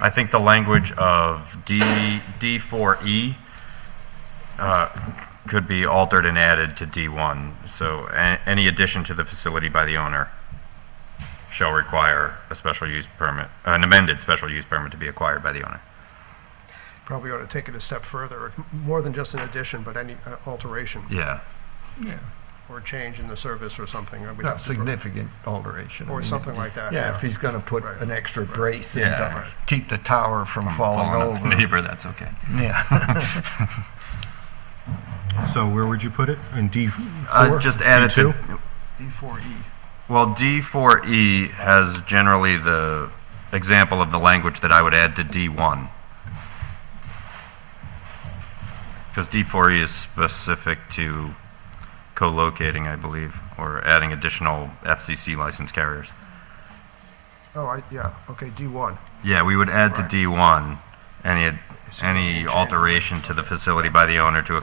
I think the language of D4E could be altered and added to D1. So any addition to the facility by the owner shall require a special use permit, an amended special use permit to be acquired by the owner. Probably ought to take it a step further, more than just an addition, but any alteration Yeah. Yeah, or change in the service or something. we'd not have to- significant alteration. I Or mean, something like that. Yeah, if he's gonna put Right. an extra brace in Yeah. to keep the tower from falling Falling off the over. neighbor, that's okay. Yeah. So where would you put it? In D4? Just add it to, D2? D4E. well, D4E has generally the example of the language that I would add to D1. Because D4E is specific to co-locating, I believe, or adding additional FCC license carriers. Oh, okay, D1. Yeah, we would add to Right. D1 any Significant alteration to the facility by the owner to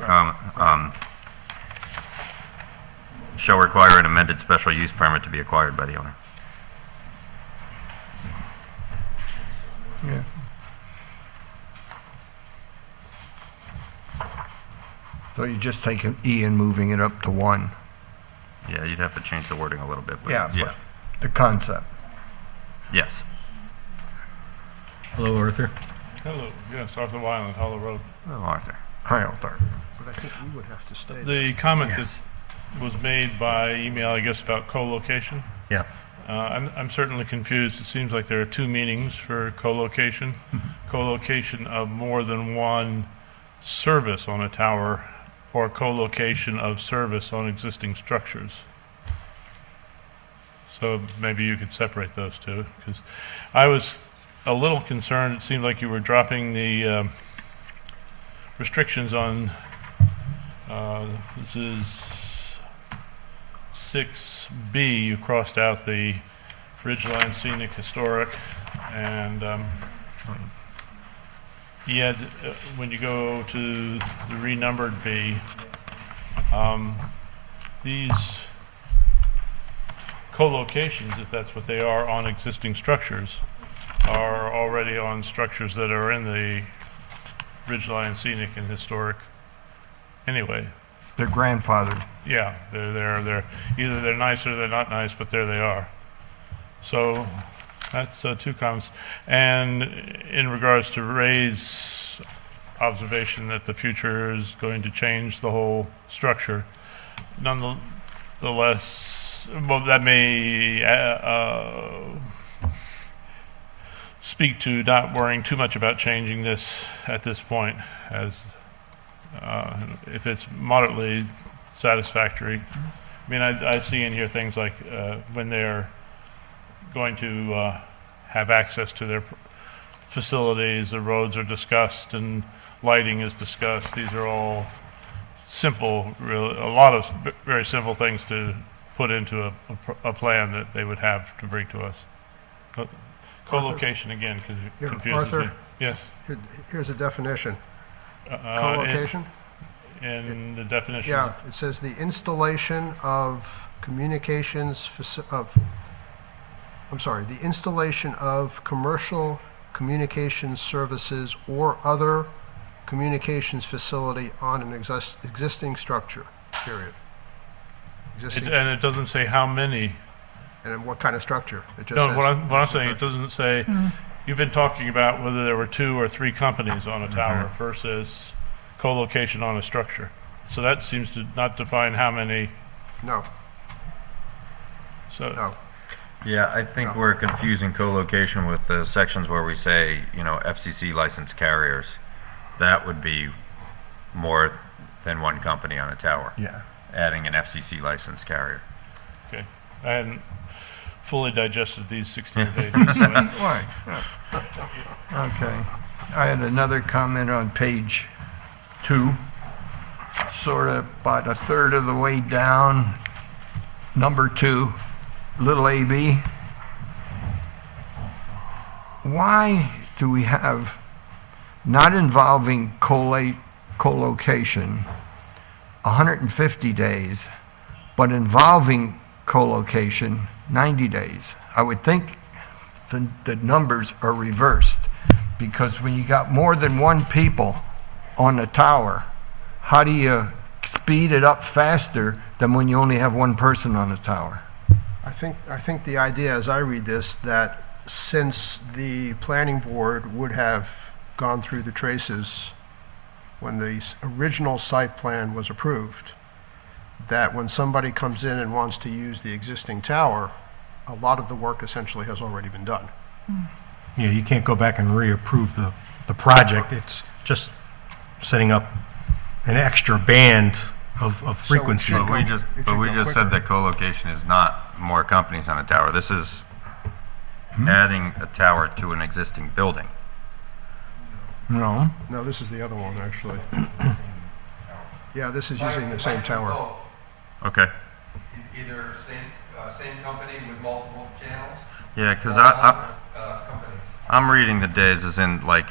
shall require an amended special use permit to be acquired by the owner. Yeah. So you're just taking E and moving it up to one, Yeah, you'd have to change the wording a little bit, but Yeah, yeah, but- the concept. yes. Hello, Arthur. Hello, yes, Arthur Wyland, Hollow Road. Oh, Arthur. Hi, Arthur. But I think we would have to stay. The comment that was made by email, I guess, about co-location. Yeah. I'm certainly confused. It seems like there are two meanings for co-location. Co-location of more than one service on a tower, or co-location of service on existing structures. So maybe you could separate those two, because I was a little concerned. It seemed like you were dropping the restrictions on, this is 6B, you crossed out the Ridgeline Scenic Historic, and yet, when you go to the renumbered B, these co-locations, if that's what they are, on existing structures, are already on structures that are in the Ridgeline Scenic and Historic anyway. Their grandfather. Yeah, they're either they're nice or they're not nice, but there they are. So that's two comments. And in regards to Ray's observation that the future is going to change the whole structure, nonetheless, well, that may speak to not worrying too much about changing this at this point, as if it's moderately satisfactory. I mean, I see in here things like when they're going to have access to their facilities, the roads are discussed and lighting is discussed. These are all simple, really, a lot of very simple things to put into a plan that they would have to bring to us. Co-location, again, Here, confuses me. Arthur? Yes. Here's a definition. Uh, Co-location? In the definition. Yeah, it says the installation of the installation of commercial communications services or other communications facility on an existing structure, period. And it doesn't say how many. And what kind of structure? It just No, says. what I'm saying, it doesn't say, you've been talking about whether there were 2 or 3 companies on a tower versus co-location on a structure. So that seems to not define how many, No, so. no. Yeah, I think we're confusing co-location with the sections where we say, FCC licensed carriers. That would be more than one company on a tower, Yeah. adding an FCC licensed carrier. Okay, I hadn't fully digested these 16 pages. So Right. Okay. I had another comment on page 2, sort of about a third of the way down, number 2, little ab. Why do we have not involving co-location 150 days, but involving co-location 90 days? I would think the numbers are reversed, because when you got more than one people on the tower, how do you speed it up faster than when you only have one person on the tower? I think the idea, as I read this, that since the planning board would have gone through the traces when the original site plan was approved, that when somebody comes in and wants to use the existing tower, a lot of the work essentially has already been done. Yeah, you can't go back and reapprove the project. It's just setting up an extra band of frequency. should But we go- just, it but should we go just said quicker. that co-location is not more companies on a tower. This is adding a tower to an existing building. No. No, this is the other one, actually. Yeah, this is using the same tower. Okay. Either same company with multiple channels? Yeah, because Companies. I'm reading the days as in, like,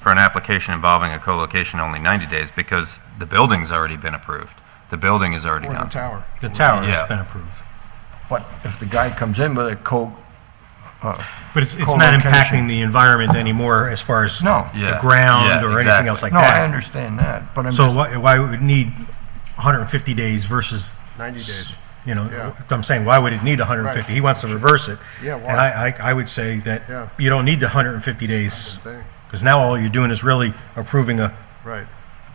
for an application involving a co-location, only 90 days, because the building's already been approved. The building is already Or the done. tower. The tower Yeah. has been approved. But if the guy comes in with a But it's not Co-location. impacting the environment anymore as far as No. the Yeah. ground Yeah, or anything exactly. else like no, I that. understand that, but I'm So just, why would it need 150 days versus, 90 days. Yeah. I'm saying, why would it need 150? He wants to reverse it. Yeah, And why? I would say that Yeah. you don't need the 150 days, Same thing. because now all you're doing is really approving Right,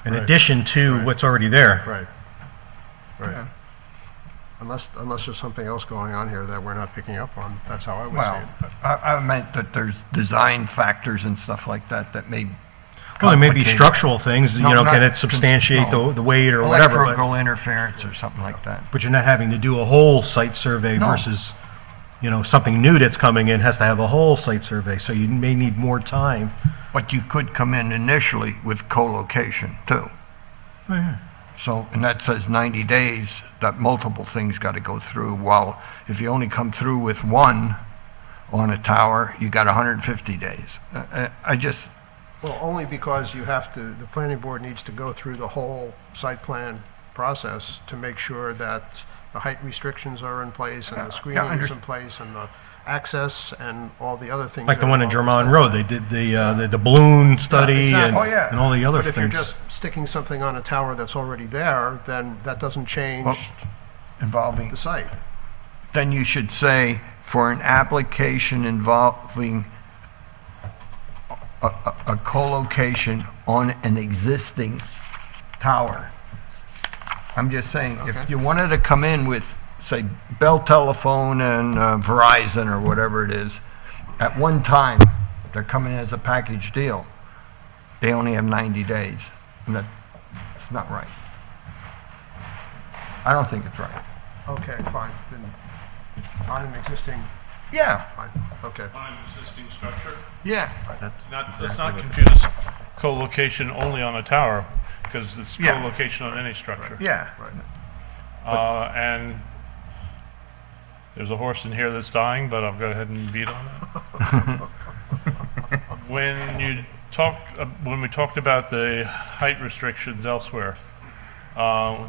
an Right. addition to Right. what's already there. right, right. Yeah. Unless there's something else going on here that we're not picking up on, that's how I would see well, it. I meant that there's design factors and stuff like that that may Well, there may be complicate- structural things, No, not can it cons- substantiate no. the weight or whatever, but electrical interference or something like that. you're not having to do a whole site survey No. versus, something new that's coming in has to have a whole site survey, so you may need more time. But you could come in initially with co-location too. Oh, yeah. So, and that says 90 days, that multiple things got to go through. While if you only come through with one on a tower, you got 150 days. I just, Well, only because the planning board needs to go through the whole site plan process to make sure that the height restrictions are in place, and the Yeah, screening under- is in place, and the access, and all the other things. Like the that one are in always German there. Road, they did the balloon study exactly. Oh, yeah. and all the other But if you're things. just sticking something on a tower that's already there, then that doesn't change Well, involving, the site. then you should say, for an application involving a co-location on an existing tower. I'm just saying, if Okay. you wanted to come in with, say, Bell Telephone and Verizon or whatever it is, at one time, they're coming as a package deal, they only have 90 days. And that's not right. I don't think it's right. Okay, fine, then, on an existing, Yeah, fine, okay. On an existing structure? yeah. Let's not confuse co-location only on a tower, because it's Yeah. co-location on any structure. Yeah. And there's a horse in here that's dying, but I'll go ahead and beat on it. When we talked about the height restrictions elsewhere,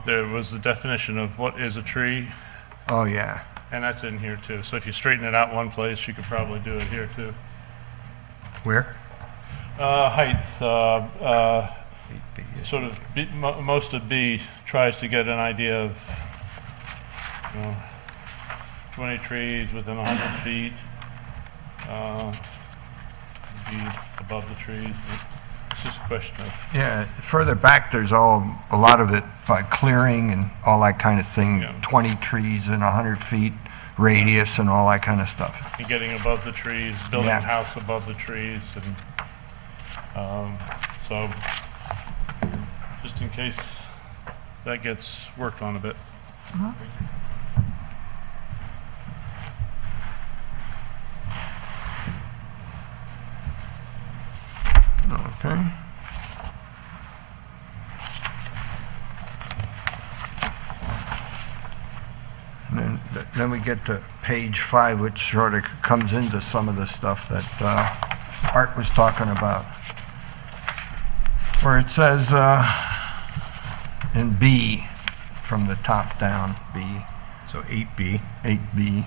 there was the definition of what is a tree, Oh, yeah. and that's in here too. So if you straighten it out one place, you could probably do it here too. Where? Height, sort of, most of B tries to get an idea of, 20 trees within 100 feet, be above the trees. It's just a question of, Yeah, further back, there's a lot of it by clearing and all that kind of thing, Yeah. 20 trees and 100 feet radius and all that kind of stuff. and getting above the trees, building a Yeah. house above the trees, and, so, just in case that gets worked on a bit. Okay. And then we get to page 5, which sort of comes into some of the stuff that Art was talking about. Where it says in B, from the top down, B, So 8B. 8B,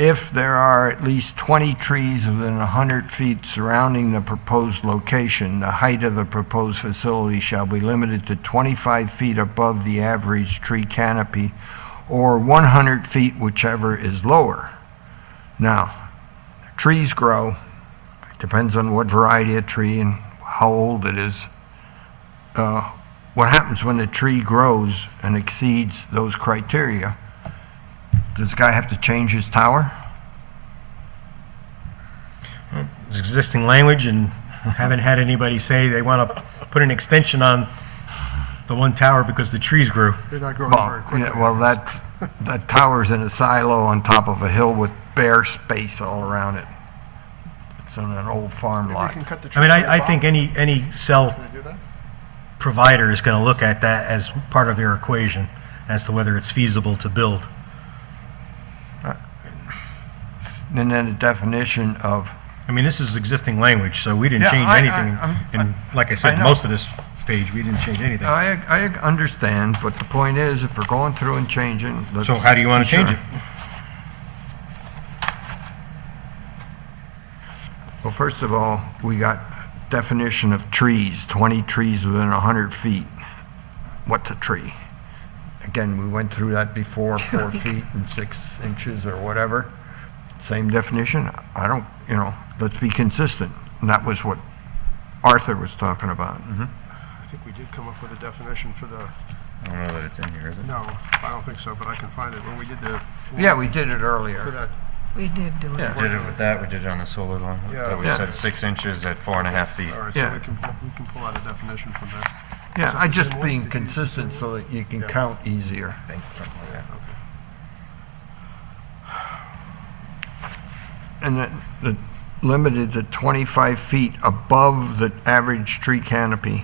if there are at least 20 trees within 100 feet surrounding the proposed location, the height of the proposed facility shall be limited to 25 feet above the average tree canopy, or 100 feet, whichever is lower. Now, trees grow, it depends on what variety of tree and how old it is. What happens when the tree grows and exceeds those criteria? Does the guy have to change his tower? There's existing language, and haven't had anybody say they want to put an extension on the one tower because the trees grew. They're not growing very Well, quickly. yeah, well, that tower's in a silo on top of a hill with bare space all around it. It's on an old farm Maybe you lot. can cut the I tree mean, to the I think bottom. any cell Can we do that? provider is going to look at that as part of their equation as to whether it's feasible to build. And then a definition of, I mean, this is existing language, so we didn't Yeah, change anything. I'm- And like I said, know. most of this page, we didn't change anything. I understand, but the point is, if we're going through and changing, let's. So how do you want be to change sure. it? Well, first of all, we got definition of trees, 20 trees within 100 feet. What's a tree? Again, we went through that before, 4 feet and 6 inches or whatever. Same definition. I don't, let's be consistent. And that was what Arthur was talking about. I think we did come up with a definition for the, I don't know that it's in here, is it? no, I don't think so, but I can find it when we did the. Yeah, we did it For earlier. that, We did do it. Yeah. We did it with that, we did it on the solar one. Yeah. That we Yeah. said 6 inches at 4.5 feet. all right, so Yeah. we can pull out a definition from that. Yeah, So I it's just in one, being did you use the consistent same so that you can Yeah. count easier. I think, something like that. And that, limited to 25 feet above the average tree canopy.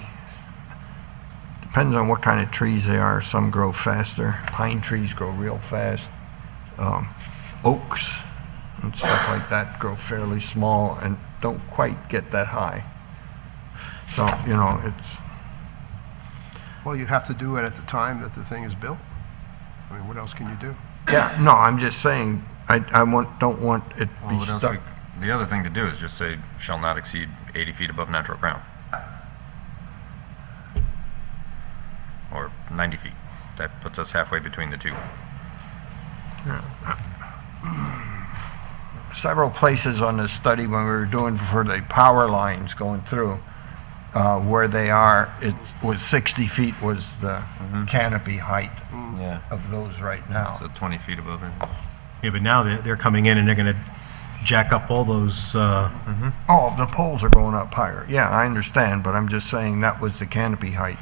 Depends on what kind of trees they are. Some grow faster. Pine trees grow real fast. Oaks and stuff like that grow fairly small and don't quite get that high. So, it's, Well, you'd have to do it at the time that the thing is built. I mean, what else can you do? Yeah, no, I'm just saying, don't want it to Well, be what else stuck. the other thing to do is just say, shall not exceed 80 feet above natural ground. Or 90 feet. That puts us halfway between the two. Several places on the study when we were doing for the power lines going through, where they are, it was 60 feet was the canopy height Yeah. of those right now. So 20 feet above it. Yeah, but now they're coming in and they're going to jack up all those, Oh, the poles are going up higher. Yeah, I understand, but I'm just saying that was the canopy height.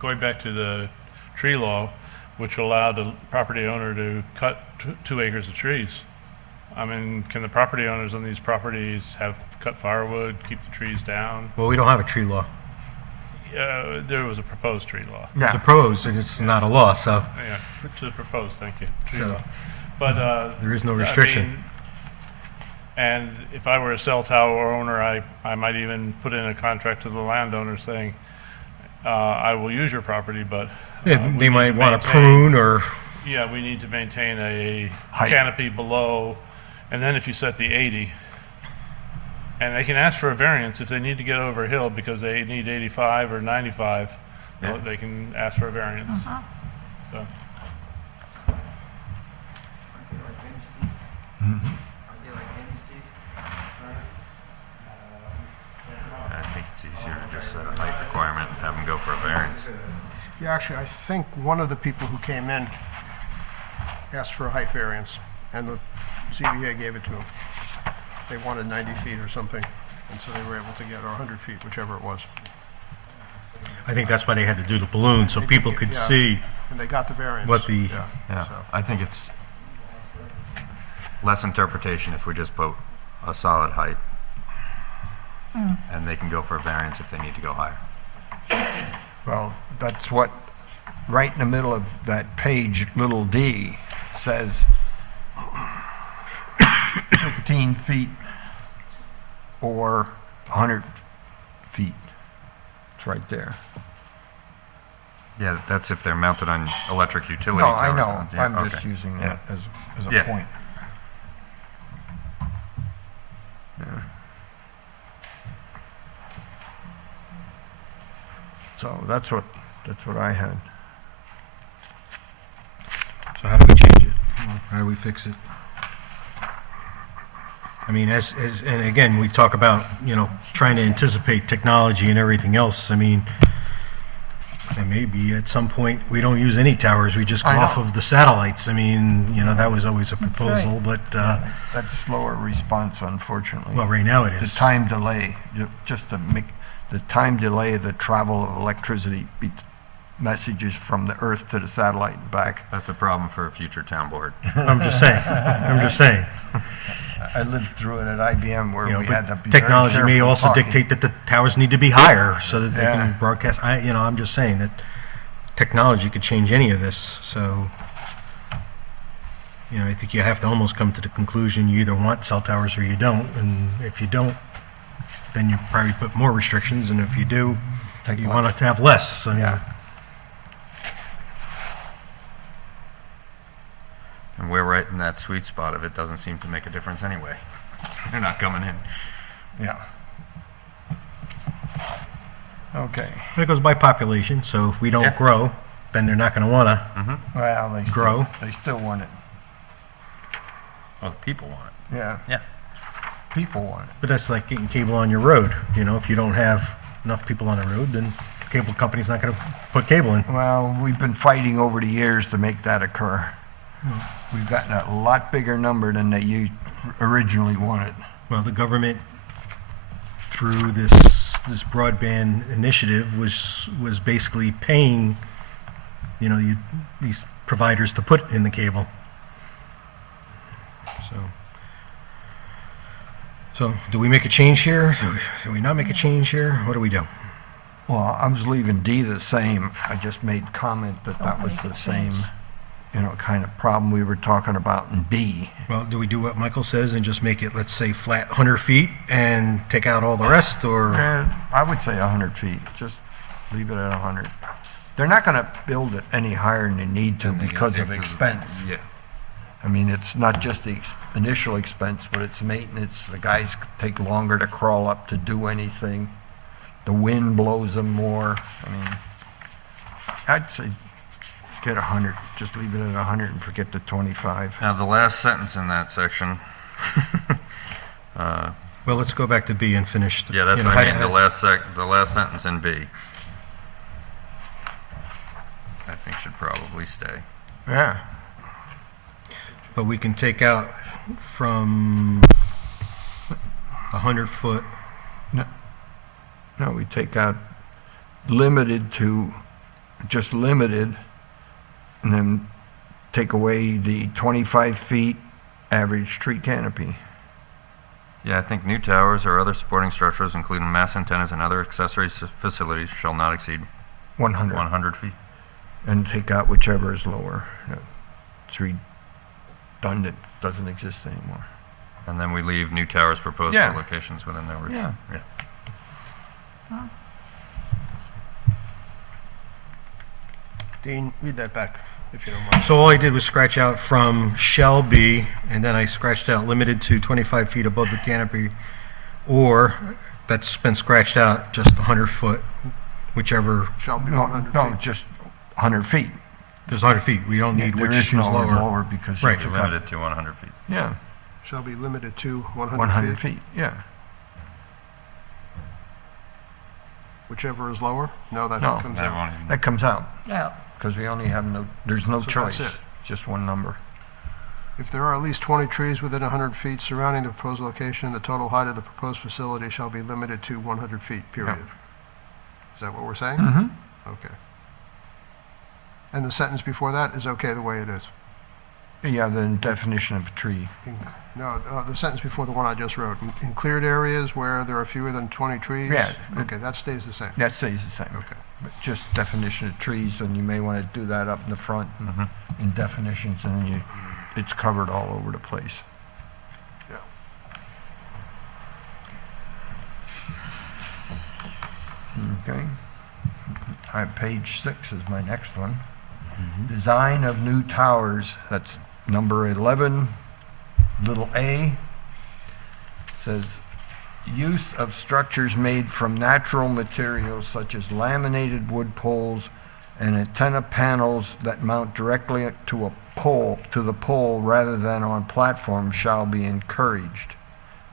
Going back to the tree law, which allowed the property owner to cut 2 acres of trees. I mean, can the property owners on these properties have cut firewood, keep the trees down? well, we don't have a tree law. There was a proposed tree law. It's Yeah, proposed, and it's not a law, so Yeah, to the proposed, thank you, tree So, law. But, there is no I restriction. mean, and if I were a cell tower owner, I might even put in a contract to the landowner saying, I will use your property, but. Yeah, we they need might to want to maintain- prune or, Yeah, we need to maintain a Height. canopy below, and then if you set the 80, and they can ask for a variance if they need to get over a hill because they need 85 or 95, Yeah. they can ask for a variance. So, I think it's easier to just set a height requirement and have them go for a variance. Yeah, actually, I think one of the people who came in asked for a height variance, and the ZBA gave it to him. They wanted 90 feet or something, and so they were able to get, or 100 feet, whichever it was. I think that's why they had to do the balloon, so people could Yeah. see. And they got the variance. What the- Yeah, Yeah, so. I think it's less interpretation if we just put a solid height. And they can go for a variance if they need to go higher. well, that's what, right in the middle of that page, little d, says 15 feet or 100 feet. It's right there. Yeah, that's if they're mounted on electric utility No, towers. I know, Yeah, I'm just okay. using Yeah. that as a Yeah. point. Yeah. So that's what I had. So how do we change it? How do we fix it? I mean, and again, we talk about, trying to anticipate technology and everything else. I mean, and maybe at some point, we don't use any towers, we just go I know. off of the satellites. I mean, that was always a That's proposal, but, That's slower response, unfortunately. well, right now it The is. time delay, just to make, the time delay of the travel of electricity, messages from the earth to the satellite and back. That's a problem for a future town board. I'm just saying. I lived through it at IBM where we had to But be very technology may careful also talking. dictate that the towers need to be higher so that they Yeah. can broadcast. I'm just saying that technology could change any of this, so, I think you have to almost come to the conclusion you either want cell towers or you don't, and if you don't, then you probably put more restrictions, and if you do, Take you less. want it to have less. Yeah. And we're right in that sweet spot of it doesn't seem to make a difference anyway. They're not coming in. Yeah. Okay. But it goes by population, so if we Yeah. don't grow, then they're not going to want to. Well, Grow. They still want it. Well, the people want it. Yeah. Yeah. People want it. But that's like getting cable on your road. If you don't have enough people on the road, then the cable company's not going to put cable in. Well, we've been fighting over the years to make that occur. We've gotten a lot bigger number than you originally wanted. Well, the government, through this broadband initiative, was basically paying, these providers to put in the cable. So do we make a change here? Do we not make a change here? What do we do? Well, I was leaving D the same. I just made comment that was make the it same sense. kind of problem we were talking about in B. Well, do we do what Michael says and just make it, let's say, flat 100 feet and take out all the rest, or? I would say 100 feet, just leave it at 100. They're not going to build it any higher than they need to because of expense. Yeah. I mean, it's not just the initial expense, but it's maintenance. The guys take longer to crawl up to do anything. The wind blows them more. I mean, I'd say get 100, just leave it at 100 and forget the 25. Now, the last sentence in that section, Well, let's go back to B and finish. yeah, that's you know, what I how- mean, the last sentence in B. I think should probably stay. Yeah. But we can take out from 100 foot, No, we take out limited to, just limited, and then take away the 25 feet average tree canopy. Yeah, I think new towers or other supporting structures, including mass antennas and other accessory facilities, shall not exceed 100. 100 feet. And take out whichever is lower. It's redundant, doesn't exist anymore. And then we leave new towers proposed Yeah. for locations within their reach. Yeah. Dean, read that back, if you don't mind. so all I did was scratch out from shall be, and then I scratched out limited to 25 feet above the canopy, or, that's been scratched out, just 100 foot, whichever, Shall be No, 100 no, feet. just 100 feet. there's 100 feet, we don't need There which is is no lower. lower because Right. it's You're limited to 100 feet. Yeah, Shall be limited to 100 100 feet, feet, yeah. whichever is lower? No, that No. comes That out. won't even- That comes out, Yeah. because we only have there's no So choice. that's it. Just one number. If there are at least 20 trees within 100 feet surrounding the proposed location, the total height of the proposed facility shall be limited to 100 feet, period. Is that what we're saying? Mm-hmm. Okay. And the sentence before that is okay the way it is? Yeah, the definition of a tree. No, the sentence before the one I just wrote. In cleared areas where there are fewer than 20 trees? Yeah. Okay, that stays the same. That stays the same. Okay. But just definition of trees, and you may want to do that up in the front and in definitions, and then it's covered all over the place. Yeah. Okay. I have page 6 is my next one. Design of new towers, that's number 11, little a. Says, use of structures made from natural materials such as laminated wood poles and antenna panels that mount directly to the pole rather than on platforms shall be encouraged.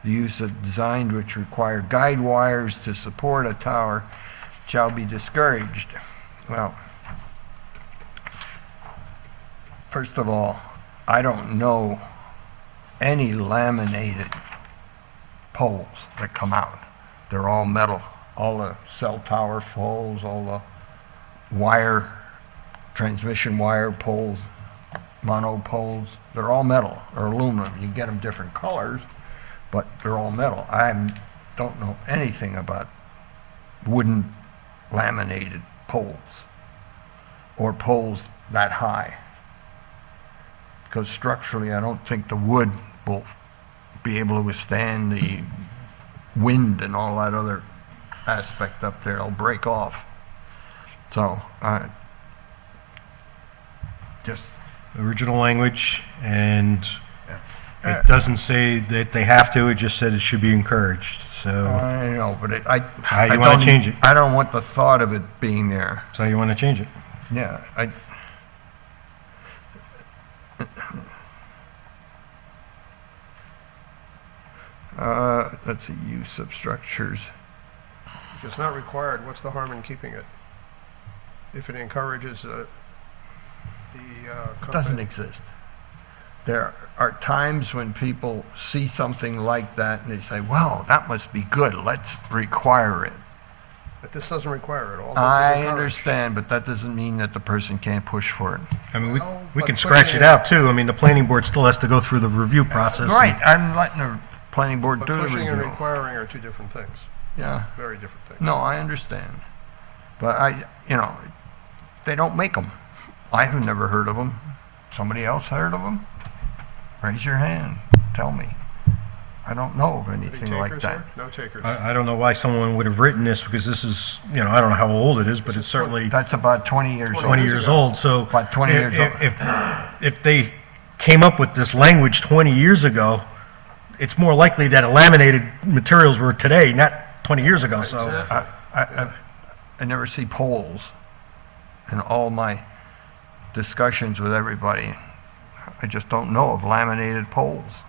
The use of designs which require guide wires to support a tower shall be discouraged. Well, first of all, I don't know any laminated poles that come out. They're all metal. All the cell tower poles, all the wire, transmission wire poles, mono poles, they're all metal or aluminum. You can get them different colors, but they're all metal. I don't know anything about wooden laminated poles or poles that high. Because structurally, I don't think the wood will be able to withstand the wind and all that other aspect up there. It'll break off. So, just, Original language, and it doesn't say that they have to, it just said it should be encouraged, so, I know, but how you I wanna don't- change it? I don't want the thought of it being there. so you want to change it. Yeah, let's see, use of structures. If it's not required, what's the harm in keeping it? If it encourages the Doesn't company. exist. There are times when people see something like that and they say, well, that must be good, let's require it. But this doesn't require it. All it does is I encourage. understand, but that doesn't mean that the person can't push for it. I mean, Well, we but can putting scratch it it- out too, I mean, the planning board still has to go through the review process. and- Right, I'm letting the planning board But do the pushing and review. requiring are two different things, Yeah, very different things. no, I understand. But they don't make them. I have never heard of them. Somebody else heard of them? Raise your hand, tell me. I don't know of Any anything like takers that. here? No takers. I don't know why someone would have written this, because this is, I don't know how old it is, but it's certainly That's about 20 years old. 20 years old, so. About 20 years old. If they came up with this language 20 years ago, it's more likely that laminated materials were today, not 20 years ago, so. I never see poles in all my discussions with everybody. I just don't know of laminated poles.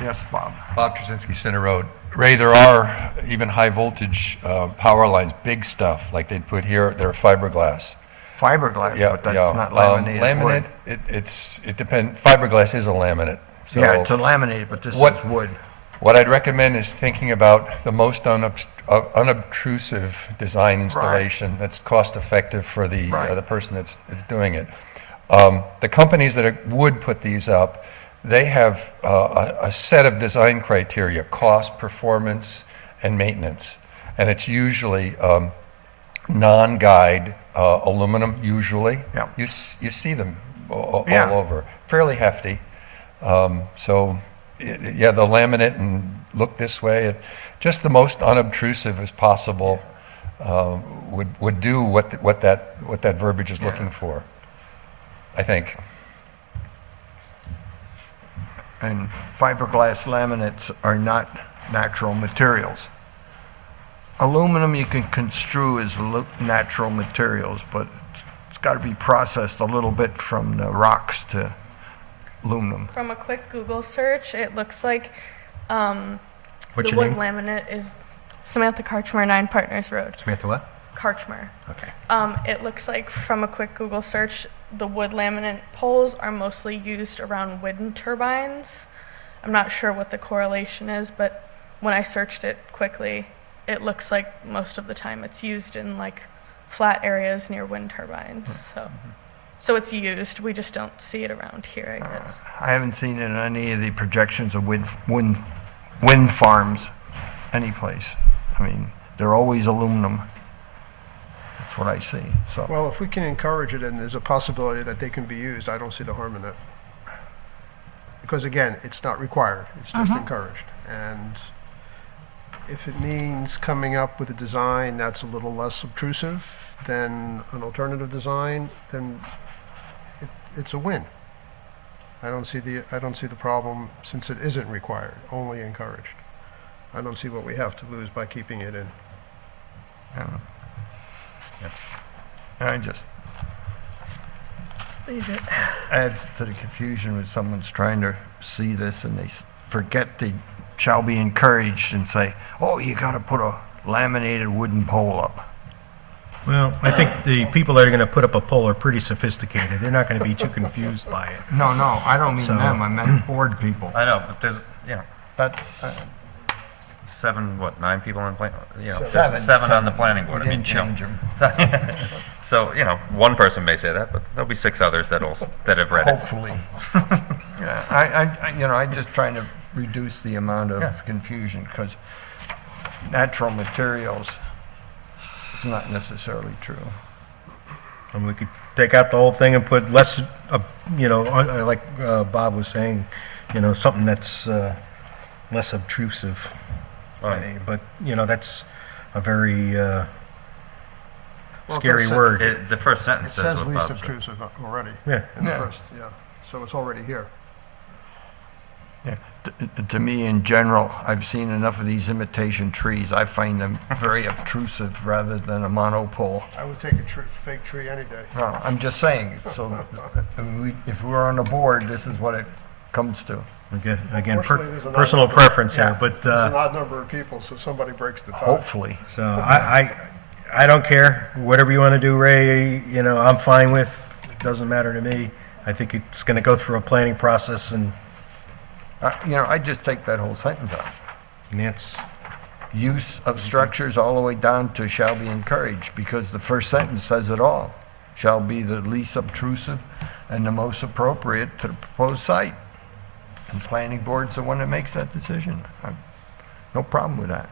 Yes, Bob. Bob Trzynski, Center Road. Ray, there are even high voltage power lines, big stuff, like they'd put here, they're fiberglass. Fiberglass, Yeah, but that's yeah. not laminated wood. Laminate, it depends, fiberglass is a laminate. So Yeah, it's a laminated, but this What- is wood. what I'd recommend is thinking about the most unobtrusive design installation that's cost effective for the Right. person that's doing it. The companies that would put these up, they have a set of design criteria: cost, performance, and maintenance. And it's usually non-guide aluminum, usually. Yeah. You see them all Yeah. over. Fairly hefty. So, yeah, the laminate and look this way, just the most unobtrusive as possible would do what that verbiage is looking for, I think. And fiberglass laminates are not natural materials. Aluminum you can construe as natural materials, but it's got to be processed a little bit from the rocks to aluminum. From a quick Google search, it looks like the What's your wood name? laminate is Samantha Karchmer, 9 Partners Road. Samantha, what? Karchmer. Okay. It looks like from a quick Google search, the wood laminate poles are mostly used around wind turbines. I'm not sure what the correlation is, but when I searched it quickly, it looks like most of the time it's used in like flat areas near wind turbines. So it's used. We just don't see it around here, I guess. I haven't seen it in any of the projections of wind farms anyplace. I mean, they're always aluminum. That's what I see, so. Well, if we can encourage it and there's a possibility that they can be used, I don't see the harm in it. Because again, it's not required, it's just encouraged. And if it means coming up with a design that's a little less obtrusive than an alternative design, then it's a win. I don't see the problem, since it isn't required, only encouraged. I don't see what we have to lose by keeping it in. I just adds to the confusion when someone's trying to see this and they forget the shall be encouraged and say, oh, you got to put a laminated wooden pole up. Well, I think the people that are going to put up a pole are pretty sophisticated. They're not going to be too confused by it. No, I don't mean So- them, I meant bored people. I know, but there's, that, 9 people on Seven. seven on the planning board. We I mean, didn't change them. So, one person may say that, but there'll be 6 others that have read it. Hopefully. Yeah, I'm just trying to reduce the amount of confusion, because natural materials is not necessarily true. And we could take out the whole thing and put less, like Bob was saying, something that's less obtrusive. Right. But, that's a very Well, it scary does say- word. The first It sentence says says what least Bob said. obtrusive already. Yeah. In the Yeah. first, so it's already here. Yeah. To me, in general, I've seen enough of these imitation trees. I find them very obtrusive rather than a monopole. I would take a fake tree any day. No, I'm just saying, so if we're on the board, this is what it comes to. Again, Unfortunately, there's an odd personal number. preference here, Yeah. but, There's an odd number of people, so somebody breaks the tie. Hopefully. so I don't care. Whatever you want to do, Ray, I'm fine with. It doesn't matter to me. I think it's going to go through a planning process, and I just take that whole sentence out. that's, Use of structures all the way down to shall be encouraged, because the first sentence says it all. Shall be the least obtrusive and the most appropriate to the proposed site. And planning board's the one that makes that decision. No problem with that.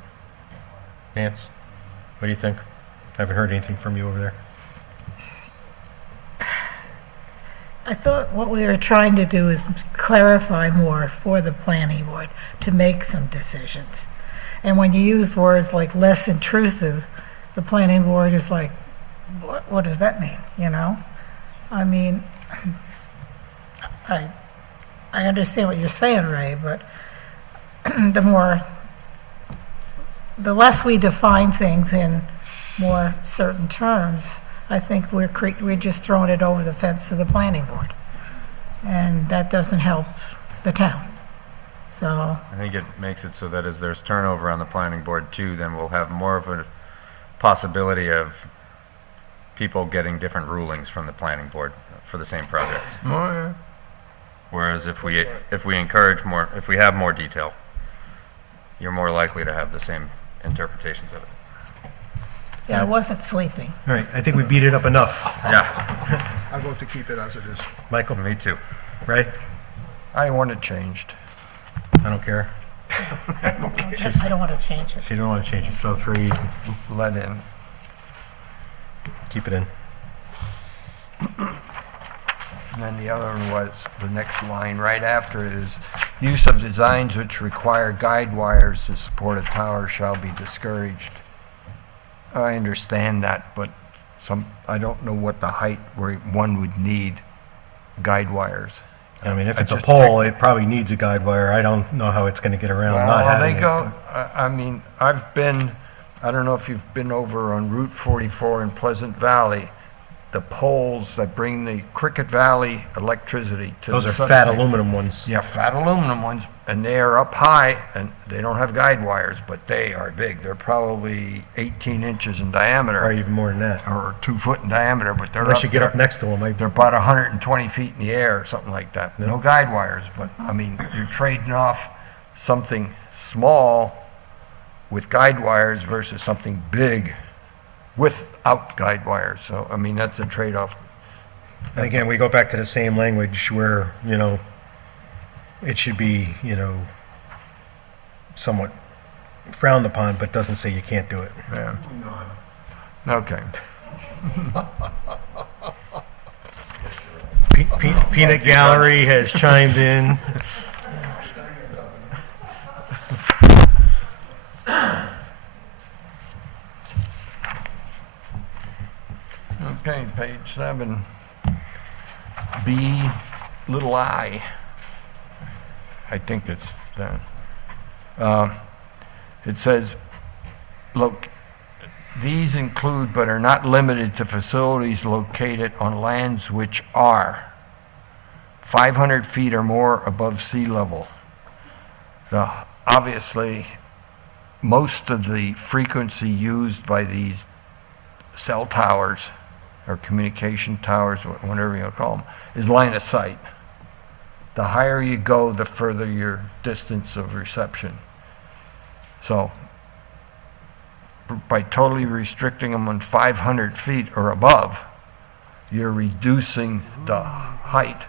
Nance, what do you think? I haven't heard anything from you over there. I thought what we were trying to do is clarify more for the planning board to make some decisions. And when you use words like less intrusive, the planning board is like, what does that mean, you know? I mean, I understand what you're saying, Ray, but the less we define things in more certain terms, I think we're just throwing it over the fence to the planning board. And that doesn't help the town. So, I think it makes it so that as there's turnover on the planning board too, then we'll have more of a possibility of people getting different rulings from the planning board for the same projects. Whereas if we encourage more, if we have more detail, you're more likely to have the same interpretations of it. yeah, I wasn't sleeping. All right, I think we beat it up enough. Yeah, I vote to keep it as it is. Michael, me too. Ray, I want it changed. I don't care. I don't want to change it. She don't want to change it, so 3, Let in. keep it in. And then the other one was, the next line right after it is, use of designs which require guide wires to support a tower shall be discouraged. I understand that, but I don't know what the height where one would need guide wires. I mean, if I it's a just pole, it probably needs a guide wire. I don't know how it's going to get around not Well, having they it. go, but- I mean, I don't know if you've been over on Route 44 in Pleasant Valley, the poles that bring the Cricket Valley electricity to the Those are fat substation. aluminum ones. Yeah, fat aluminum ones, and they are up high, and they don't have guide wires, but they are big. They're probably 18 inches in Or diameter, even more than that. or 2 foot in diameter, but they're Unless you up get there. up next to them. They're about 120 feet in the air, or something like that. Yeah. No guide wires, but, I mean, you're trading off something small with guide wires versus something big without guide wires. So, I mean, that's a trade-off. And again, we go back to the same language where, it should be, somewhat frowned upon, but doesn't say you can't do it. Yeah. Okay. Peanut Gallery has chimed in. Okay, page 7. B, little I. I think it's that. It says, look, these include but are not limited to facilities located on lands which are 500 feet or more above sea level. So obviously, most of the frequency used by these cell towers or communication towers, whatever you call them, is line of sight. The higher you go, the further your distance of reception. So by totally restricting them on 500 feet or above, you're reducing the height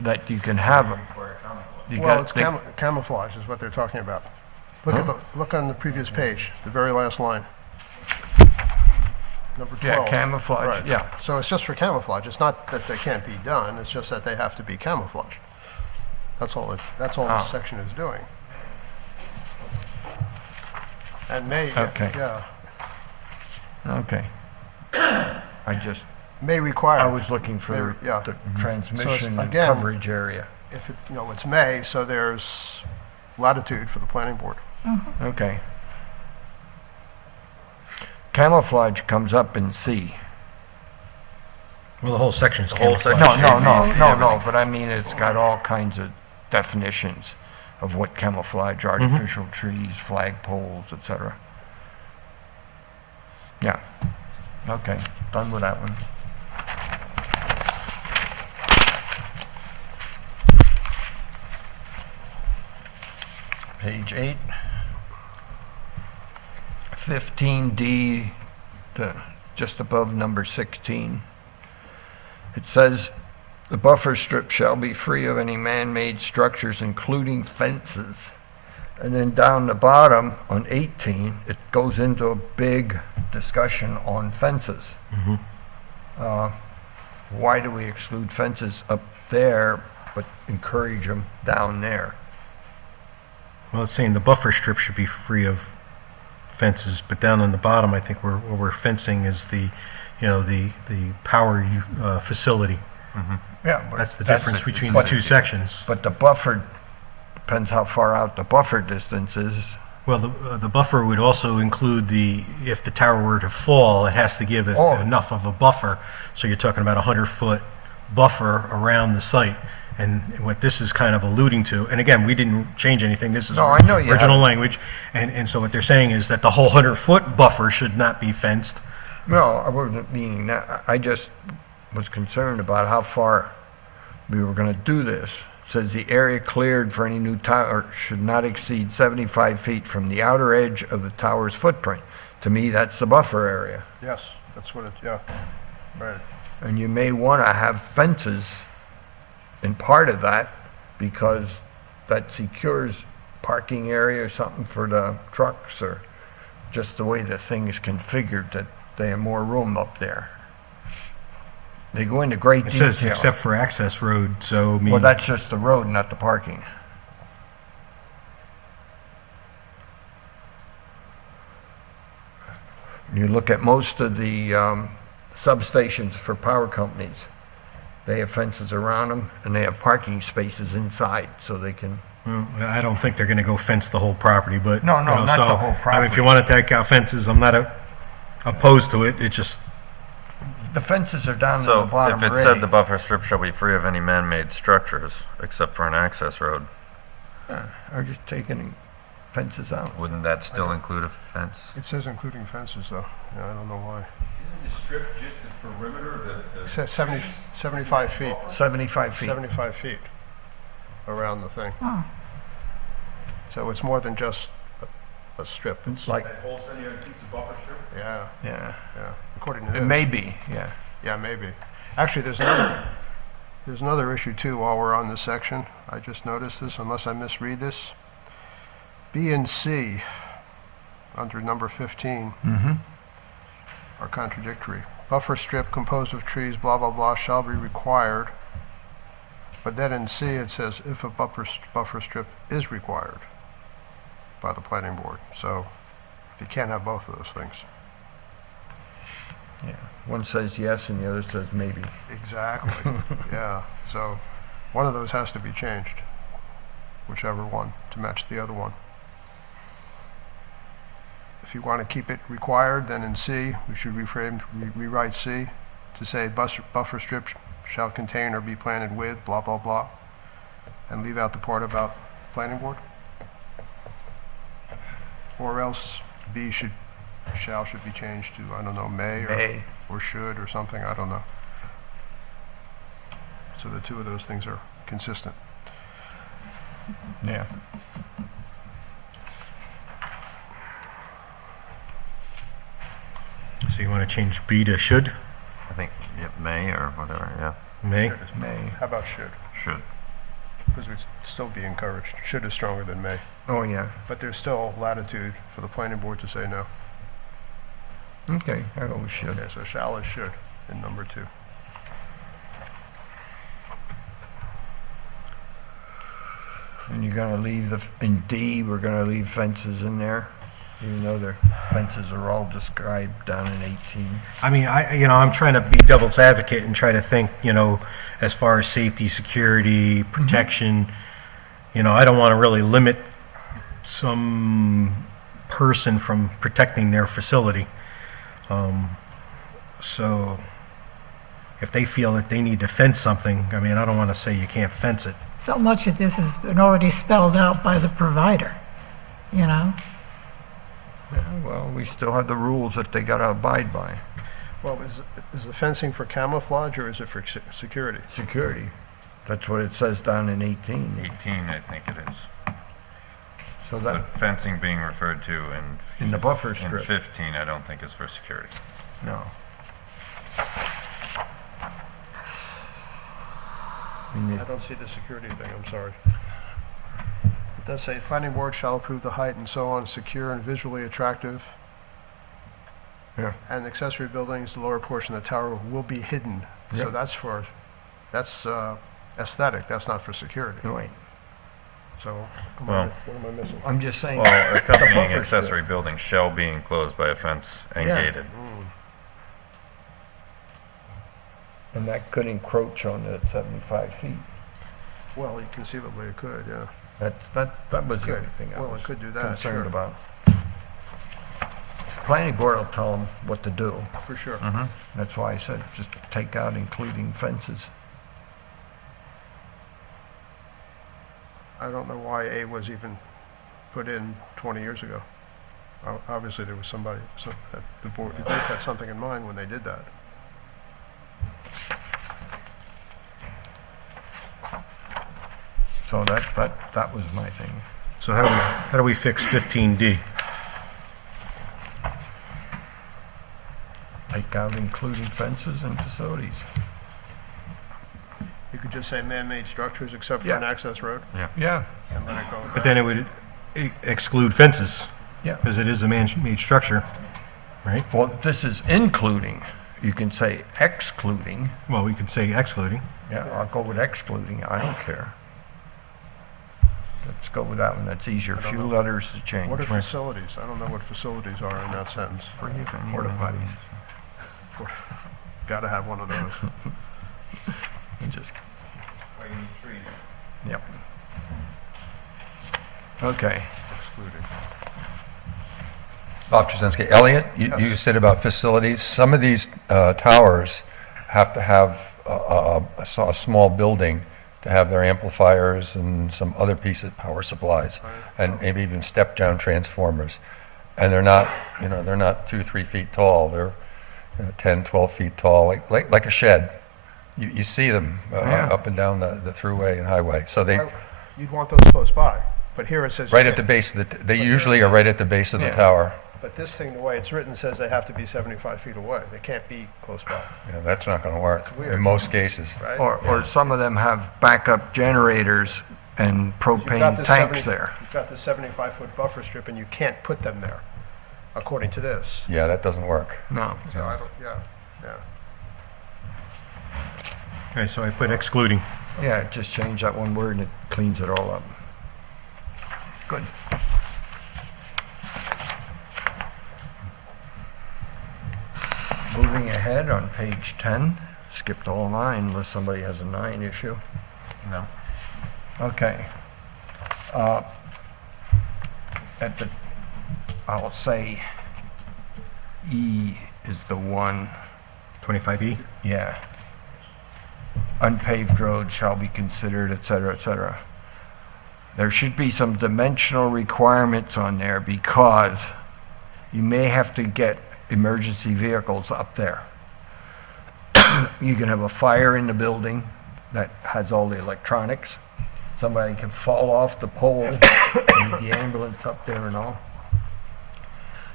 that you can have them. Well, it's camouflage is what they're talking about. Look on the previous page, the very last line. Number 12. Yeah, camouflage, Right. yeah. So it's just for camouflage. It's not that they can't be done, it's just that they have to be camouflage. That's all this section is doing. And may, Okay. yeah, Okay. may require. I was looking for May- yeah. the transmission and again- coverage area. If it's may, so there's latitude for the planning board. Okay. Camouflage comes up in C. Well, the whole section is The whole camouflage. section. No, but I mean, it's got all kinds of definitions of what camouflage, artificial trees, flagpoles, et cetera. Yeah, okay, done with that one. Page 8. 15D, just above number 16. It says, "The buffer strip shall be free of any man-made structures, including fences." And then down the bottom, on 18, it goes into a big discussion on fences. why do we exclude fences up there, but encourage them down there? Well, it's saying the buffer strip should be free of fences, but down on the bottom, I think where we're fencing is the power facility. Yeah. but That's the difference between the but- two sections. But the buffer, depends how far out the buffer distance is. Well, the buffer would also include if the tower were to fall, it has to give it Oh. enough of a buffer. So you're talking about a 100-foot buffer around the site. And what this is kind of alluding to, and again, we didn't change anything, this is No, I know you original haven't. language. And so what they're saying is that the whole 100-foot buffer should not be fenced. No, I wasn't meaning that. I just was concerned about how far we were gonna do this. Says the area cleared for any new tower should not exceed 75 feet from the outer edge of the tower's footprint. To me, that's the buffer area. Yes, that's what it, yeah, right. And you may wanna have fences in part of that, because that secures parking area or something for the trucks, or just the way the thing is configured, that they have more room up there. They go into great It detail. says except for access road, so I mean. Well, that's just the road, not the parking. You look at most of the substations for power companies, they have fences around them, and they have parking spaces inside, so they can, Well, I don't think they're gonna go fence the whole property, but. No, you no, know, not so, the whole I mean, if property. you wanna take out fences, I'm not opposed to it, it just, the fences are down to the So bottom if it said already. the buffer strip shall be free of any man-made structures except for an access road, Are just taking fences out. wouldn't that still include a fence? It says including fences, though. Yeah, I don't know why. Isn't the strip just the perimeter, It says 75 feet, 75 feet. 75 feet around the thing. Oh. So it's more than just a strip. It's like, whole 78 feet's a buffer strip? Yeah, yeah, yeah, according to this. it may be, yeah. Yeah, maybe. Actually, there's another issue too while we're on this section. I just noticed this, unless I misread this. B and C, under number 15, are contradictory. Buffer strip composed of trees, blah, blah, blah, shall be required. But then in C, it says if a buffer strip is required by the planning board. So you can't have both of those things. Yeah, one says yes and the other says maybe. Exactly, yeah. So one of those has to be changed, whichever one, to match the other one. If you want to keep it required, then in C, we should rewrite C to say buffer strip shall contain or be planted with, blah, blah, blah, and leave out the part about planning board. Or else B should be changed to, I don't know, may May. or should or something, I don't know. So the two of those things are consistent. Yeah. so you wanna change B to should, I think, yeah, may or whatever, yeah, may? May. How about should? should. Because we'd still be encouraged. Should is stronger than may. Oh, yeah. But there's still latitude for the planning board to say no. Okay, I go with should. Okay, so shall is should in number 2. And you're gonna leave in D, we're gonna leave fences in there, even though their fences are all described down in 18. I mean, I'm trying to be devil's advocate and try to think, as far as safety, security, protection. I don't want to really limit some person from protecting their facility. So if they feel that they need to fence something, I mean, I don't want to say you can't fence it. So much of this has been already spelled out by the provider, Yeah, well, we still have the rules that they gotta abide by. Well, is the fencing for camouflage or is it for security? Security, that's what it says down in 18. 18, I think it is. So But that, fencing being referred to in the buffer in strip, 15, I don't think is for security. no. I mean, I don't see the security thing, I'm sorry. It does say, planning board shall approve the height and so on, secure and visually attractive. Yeah. And accessory buildings, the lower portion of the tower will be hidden So Yep. that's aesthetic, that's not for security. Right. So, Well- what am I missing? I'm just saying. Well, the accompanying buffer's good. accessory building shall be enclosed by a fence and Yeah. gated. And that could encroach on the 75 feet. Well, conceivably it could, yeah. That was the Could. only thing I Well, it was could do that, concerned sure. about. Planning board will tell them what to do. For sure. That's why I said just take out including fences. I don't know why A was even put in 20 years ago. Obviously, there was somebody, the board had something in mind when they did that. So that was my thing. So how do we fix 15D? Take out including fences and facilities. You could just say man-made structures except for Yeah. an access road, Yeah, and let it go with But that. then it would exclude fences, yeah. because it is a man-made structure, right? Well, this is including. You can say excluding. Well, we could say excluding. Yeah, I'll go with excluding. I don't care. Let's go with that one. That's easier. I don't Few know. letters to change. What are facilities? I don't know what facilities are in that sentence. Porta potties. Gotta have one of those. Just. Yep. Okay. Excluded. Bob Trzynski. Elliot, you said about facilities, some of these towers have to have a small building to have their amplifiers and some other piece of power supplies, and maybe even step-down transformers. And they're not 2-3 feet tall, they're 10, 12 feet tall, like a shed. You see them Yeah. up and down the thruway and highway, so they, You'd want those close by, but here it says. you right at the can't. base of they usually are right at the base of the Yeah. tower. But this thing, the way it's written, says they have to be 75 feet away. They can't be close by, Yeah, that's not gonna work That's weird. in most cases. right? Or some of them have backup generators and You've got propane this tanks there. You've got the 75-foot buffer strip, and you can't put them there, according to this. Yeah, that doesn't work. No. So I don't, yeah. Okay, so I put excluding. Yeah, just change that one word and it cleans it all up. Good. Moving ahead on page 10, skipped all 9 unless somebody has a 9 issue. No. Okay. I'll say E is the one, 25E? yeah. Unpaved roads shall be considered, et cetera, et cetera. There should be some dimensional requirements on there because you may have to get emergency vehicles up there. You can have a fire in the building that has all the electronics. Somebody can fall off the pole, and the ambulance up there and all.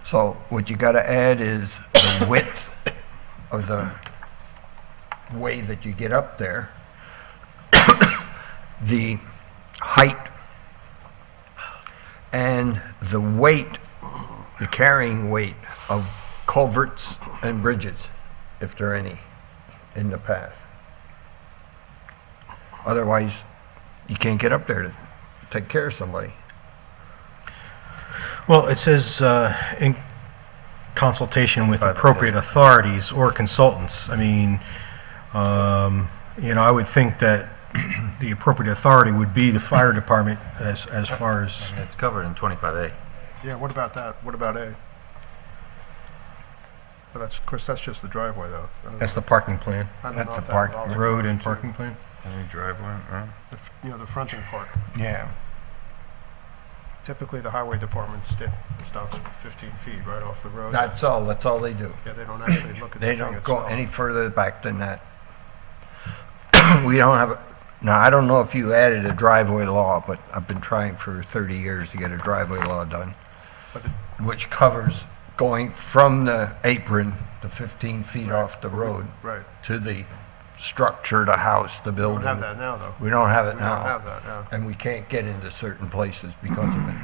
So what you gotta add is the width of the way that you get up there, the height, and the weight, the carrying weight of culverts and bridges, if there are any, in the path. Otherwise, you can't get up there to take care of somebody. Well, it says in consultation with appropriate authorities or consultants. I mean, I would think that the appropriate authority would be the fire department as far as, And it's covered in 25A. Yeah, what about that? What about A? But that's, of course, that's just the driveway, though. I don't that's know- the parking plan, I don't that's know the if that park- involves road and too. parking plan. Any driveway, The fronting part. Yeah. Typically, the highway department stops 15 feet right off the road. That's all they do. Yeah, they don't actually look at the They thing don't go itself. any further back than that. We don't have, now, I don't know if you added a driveway law, but I've been trying for 30 years to get a driveway law done, But which covers going from the apron, the 15 feet off the road, Right. to the structure, the house, the We building. don't have that now, though. We don't have it We don't now. have that now. And we can't get into certain places because of it.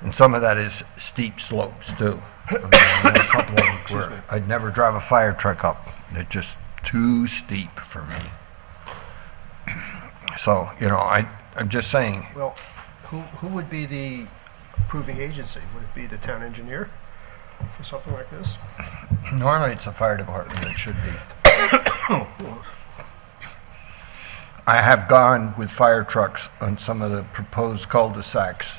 And some of that is steep slopes, too. I mean, I know a couple of them where I'd never drive a fire truck up. It just too steep for me. So, I'm just saying, Well, who would be the approving agency? Would it be the town engineer for something like this? normally it's the fire department that should be. I have gone with fire trucks on some of the proposed cul-de-sacs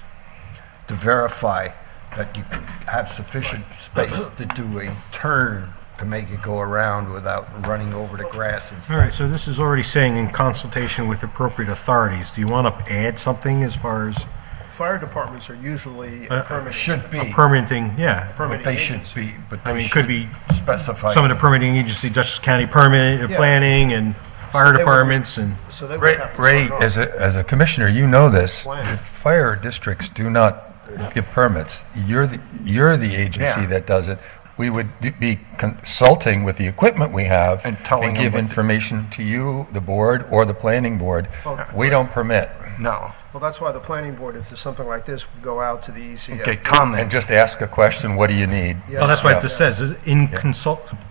to verify that you could have sufficient space to do a turn to make it go around without running over the grass and All stuff. right, so this is already saying in consultation with appropriate authorities. Do you want to add something as far as Fire departments are usually permitting. Should be, permitting? Yeah. but they should be, but I they mean, could should be specify. some of the permitting agency, Dutchess County Permit, Yeah. Planning, and fire They would- departments, and So they Ray, would have to Ray, sign off. as a commissioner, you know this. Plan. Fire districts do not give permits. You're the agency Yeah. that does it. We would be consulting with the equipment we have And telling and them give what to- information to you, the board, or the planning board. Okay. We don't permit. No, Well, that's why the planning board, if there's something like this, would go out to the ECF. get And comments. just ask a question, what do you need? Yeah. well, that's what Yeah. this says, is in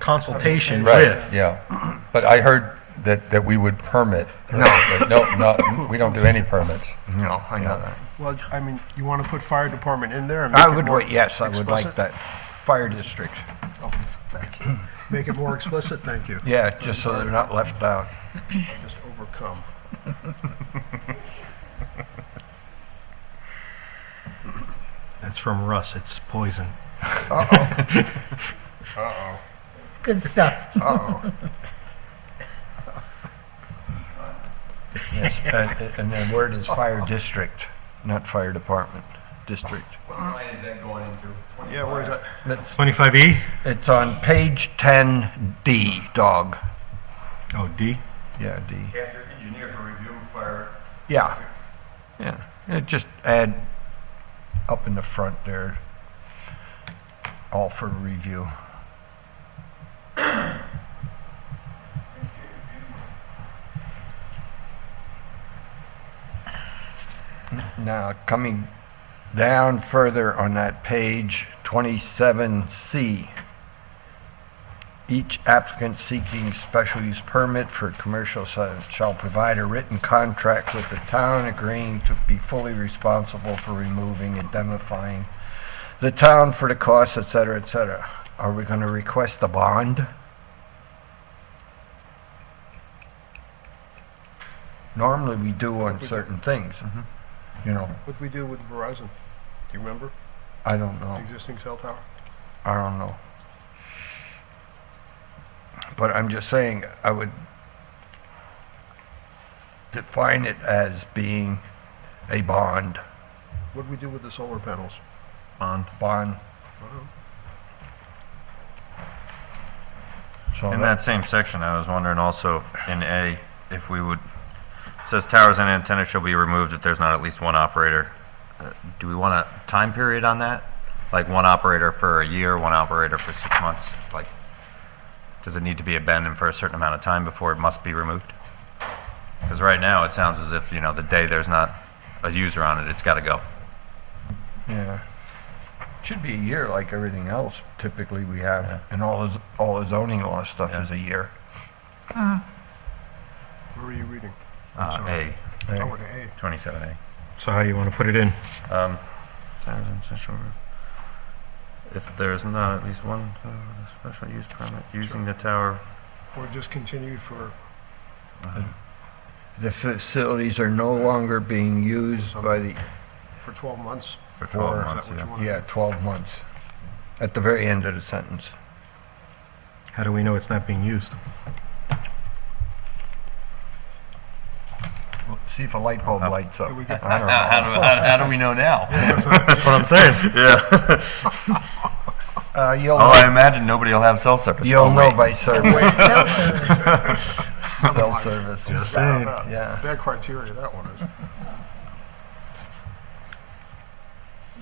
consultation Right, with. yeah. But I heard that we would permit. No. We don't do any permits. No, I know that. Well, I mean, you want to put fire department in there and I make it would, more yes, I would like explicit? that. Fire district. Oh, thank you. Make it more explicit, thank you. Yeah, just so they're not left out. Just overcome. That's from Russ, it's poison. Good stuff. Uh-oh. Yes, and the word is fire district, not fire department, district. What line is that going into? Yeah, where is that? That's, 25E? it's on page 10D, dog. Oh, D? Yeah, D. After engineer for review, fire. Yeah, yeah. Just add up in the front there, all for review. Now, coming down further on that page, 27C. Each applicant seeking special use permit for commercial site shall provide a written contract with the town agreeing to be fully responsible for removing, indemnifying the town for the costs, et cetera, et cetera. Are we going to request a bond? Normally, we do on certain things, you know, What'd we do with Verizon? Do you remember? I don't The know. existing cell tower? I don't know. But I'm just saying, I would define it as being a bond. What'd we do with the solar panels? Bond. So In that same section, I was wondering also in A, if we would, it says towers and antennas shall be removed if there's not at least one operator. Do we want a time period on that? Like one operator for a year, one operator for 6 months? Like, does it need to be abandoned for a certain amount of time before it must be removed? Because right now, it sounds as if, the day there's not a user on it, it's got to go. Yeah. Should be a year like everything else typically we have, and all the zoning law stuff is a year. Where are you reading? A, Oh, with A. 27A. So how you want to put it in? Towers and special- If there's not at least one special use permit using the tower, Or discontinued for, The facilities are no longer being used by the, for 12 months? for 12 For- months, Is that what yeah. you want? yeah, 12 months, at the very end of the sentence. How do we know it's not being used? See if a light bulb lights up. Did we get- I don't know. How do we know now? That's what I'm saying. You'll Oh, I know, imagine nobody will have cell service. you'll Oh, know wait. by service, Cell service. cell service. Just saying. Yeah. Bad criteria, that one is.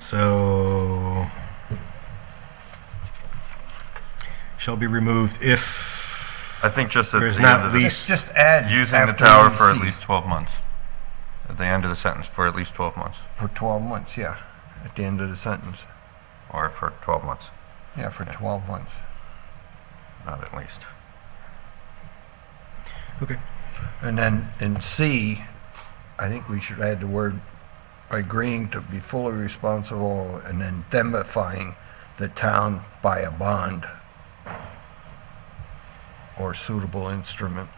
So, shall be removed if I think just at there's the not end of the, least, Just add. using the after tower for at EC. least 12 months. At the end of the sentence, for at least 12 months, For 12 months, yeah, at the end of the sentence. or for 12 months, Yeah, for 12 months. not at least. Okay. And then in C, I think we should add the word agreeing to be fully responsible and indemnifying the town by a bond or suitable instrument.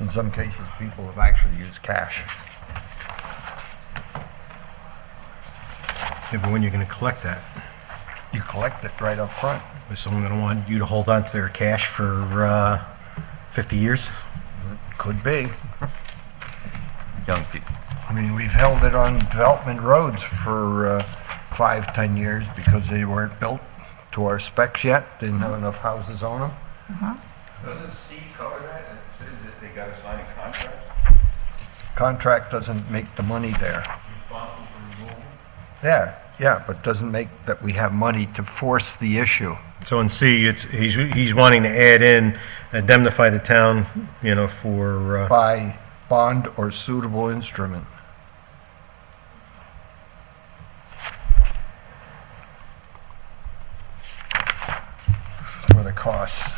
In some cases, people have actually used cash. Yeah, but when you're going to collect that, You collect it right up front. is someone going to want you to hold on to their cash for 50 years? Could be. Young people. I mean, we've held it on development roads for 5, 10 years because they weren't built to our specs yet, didn't have enough houses on them. Doesn't C cover that? It says that they gotta sign a contract? Contract doesn't make the money there. Responsible for removal? Yeah, but doesn't make that we have money to force the issue. So in C, he's wanting to add in indemnify the town, for, By bond or suitable instrument. For the costs.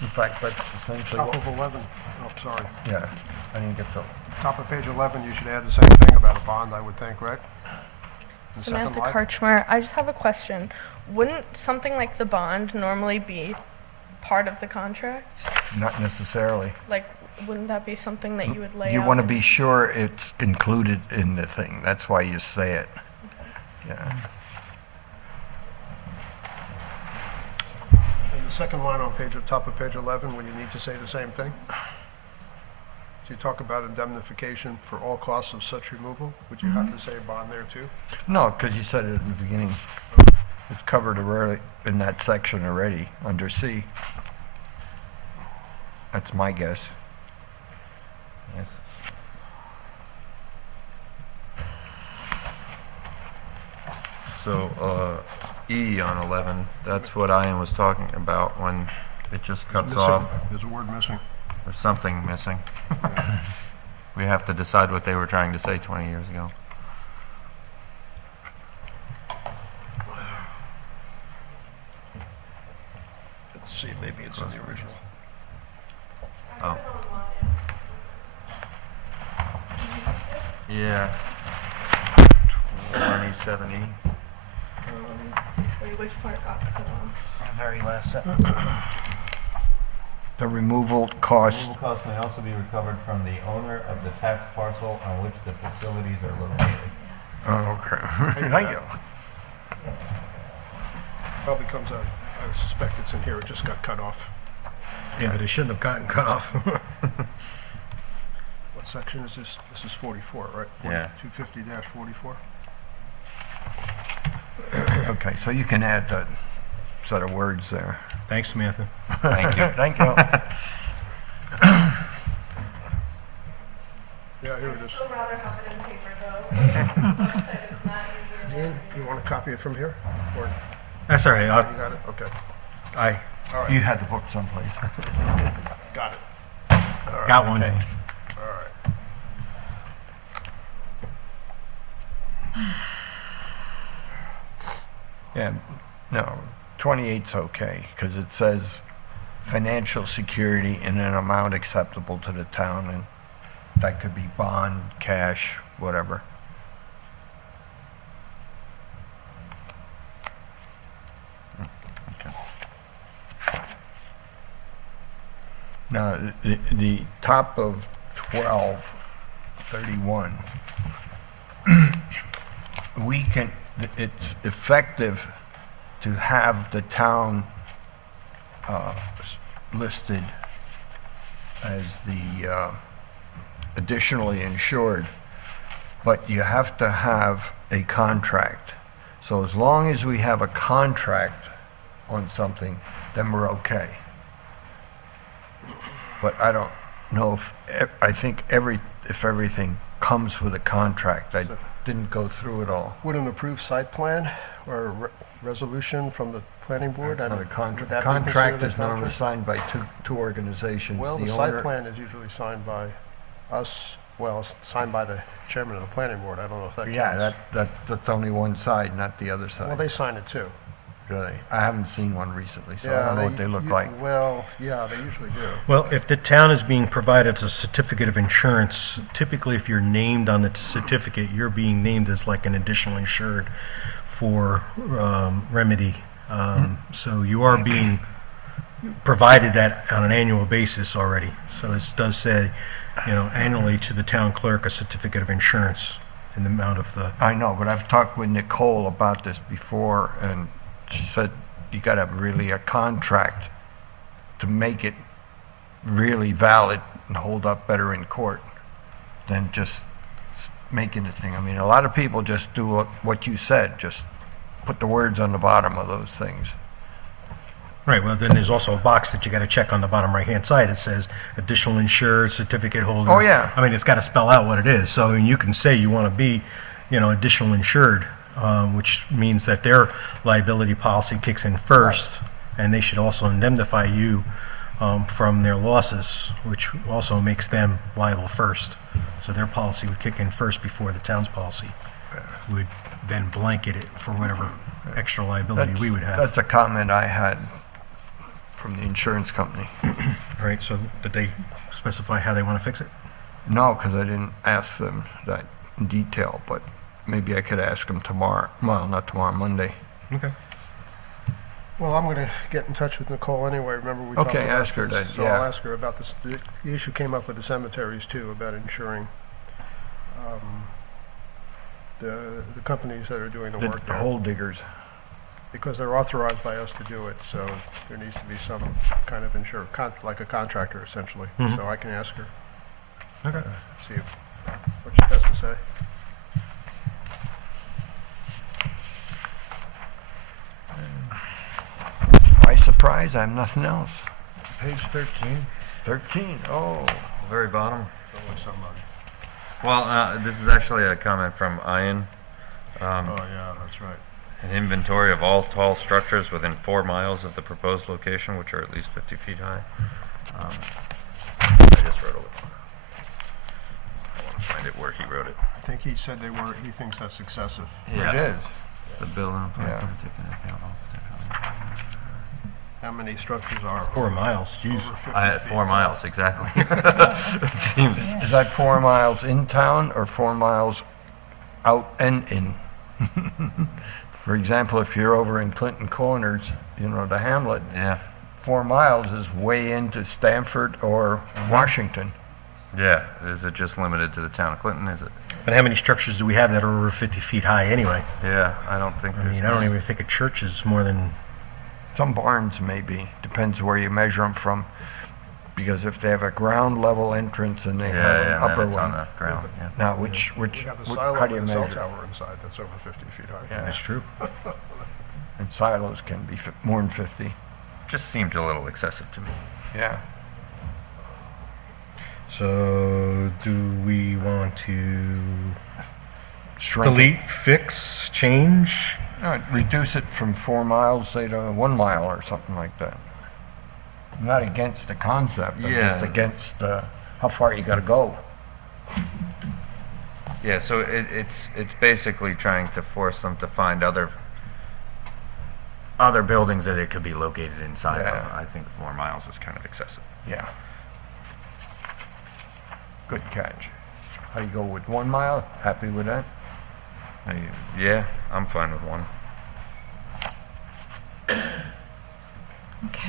In fact, that's essentially Top what, of 11, oh, sorry. yeah, I didn't get the, Top of page 11, you should add the same thing about a bond, I would think, right? The second Samantha line. Karchmer, I just have a question. Wouldn't something like the bond normally be part of the contract? not necessarily. Like, wouldn't that be something that you would lay out? You want to in- be sure it's included in the thing, that's why you say it. Yeah. And the second line on top of page 11, when you need to say the same thing? So you talk about indemnification for all costs of such removal, would you have to say bond there too? No, because you said it in the beginning. It's covered already in that section already, under C. That's my guess. Yes. So, E on 11, that's what Ian was talking about when it just cuts Missing- off. There's a word missing. There's something missing. We have to decide what they were trying to say 20 years ago. Let's see, maybe it's in the original. Oh. Yeah. 27E. Wait, which part got cut off? The very last sentence. The removal cost, Removal costs may also be recovered from the owner of the tax parcel on which the facilities are located. oh, okay. Thank you. Probably comes out, I suspect it's in here, it just got cut off. yeah, but it shouldn't have gotten cut off. What section is this? This is 44, right? Yeah. 250-44? Okay, so you can add that set of words there. Thanks, Samantha. Thank you. Thank you. Yeah, here it is. Still rather have it in paper, though. Like I said, it's not usually- Dean, you want to copy it from here? Or That's all right. you got it? Okay, I all right, You had the book someplace. got it. got one. Okay. All right. Yeah, no, 28's okay, because it says financial security in an amount acceptable to the town, and that could be bond, cash, whatever. Now, the top of 1231, we can, it's effective to have the town listed as the additionally insured, but you have to have a contract. So as long as we have a contract on something, then we're okay. But I don't know if, I think if everything comes with a contract, I didn't go through it all. Would an approved site plan or a resolution from the planning board? That's I not a don't- contract. would that be Contract considered a is normally contract? signed by two organizations. Well, the The site owner- plan is usually signed by well, it's signed by the chairman of the planning board. I don't know if that counts. Yeah, that's only one side, not the other side. Well, they sign it too. Really? I haven't seen one recently, so I Yeah, don't know what they look like. Well, yeah, they usually do. Well, if the town is being provided a certificate of insurance, typically if you're named on the certificate, you're being named as like an additional insured for remedy. So you are being provided that on an annual basis already. So it does say, annually to the town clerk, a certificate of insurance in the amount of the, I know, but I've talked with Nicole about this before, and she said you got to have really a contract to make it really valid and hold up better in court than just making the thing. I mean, a lot of people just do what you said, just put the words on the bottom of those things. right, well, then there's also a box that you got to check on the bottom right-hand side. It says additional insured, certificate holder. Oh, yeah. I mean, it's got to spell out what it is. So you can say you want to be, additional insured, which means that their liability policy kicks in first, and they should also indemnify you from their losses, which also makes them liable first. So their policy would kick in first before the town's policy would then blanket it for whatever extra liability we would have. That's a comment I had from the insurance company. Right, so did they specify how they want to fix it? No, because I didn't ask them that in detail, but maybe I could ask them tomorrow. Well, not tomorrow, Monday. Okay. Well, I'm going to get in touch with Nicole anyway. Remember, we talked about Okay, ask her this. that, So yeah. I'll ask her about this. The issue came up with the cemeteries too, about insuring the companies that are doing the work The there. hole diggers. Because they're authorized by us to do it, so there needs to be some kind of like a contractor essentially. Mhm. So I can ask her, Okay. see what she has to say. By surprise, I have nothing else. Page 13, 13, oh. very bottom. Go with somebody. Well, this is actually a comment from Ian. Oh, yeah, that's right. An inventory of all tall structures within 4 miles of the proposed location, which are at least 50 feet high. I just wrote it. I want to find it where he wrote it. I think he said he thinks that's excessive. It is. The building. Yeah. How many structures are? 4 miles, jeez. Over 50 feet 4 miles, exactly. It seems. Is that 4 miles in town or 4 miles out and in? For example, if you're over in Clinton Corners, the hamlet, Yeah. 4 miles is way into Stamford or Washington. Yeah. Is it just limited to the town of Clinton? Is it? But how many structures do we have that are over 50 feet high anyway? Yeah. I don't think I there's. mean, I don't even think a church is more than, Some barns maybe, depends where you measure them from. Because if they have a ground level entrance and they have an Yeah. upper It's on one. the ground. Yeah. Now, which, We have a silo how do you with a cell measure? tower inside that's over 50 feet high. Yeah. that's true. And silos can be more than 50. Just seemed a little excessive to me. Yeah. So do we want to Shrink it. delete, fix, change? Reduce it from 4 miles, say to 1 mile or something like that. I'm not against the concept, I'm Yeah. just against how far you gotta go. Yeah, so it's basically trying to force them to find other buildings that it could be located inside of. Yeah. I think 4 miles is kind of excessive. Yeah. Good catch. How do you go with 1 mile? Happy with that? Yeah, I'm fine with 1. Okay.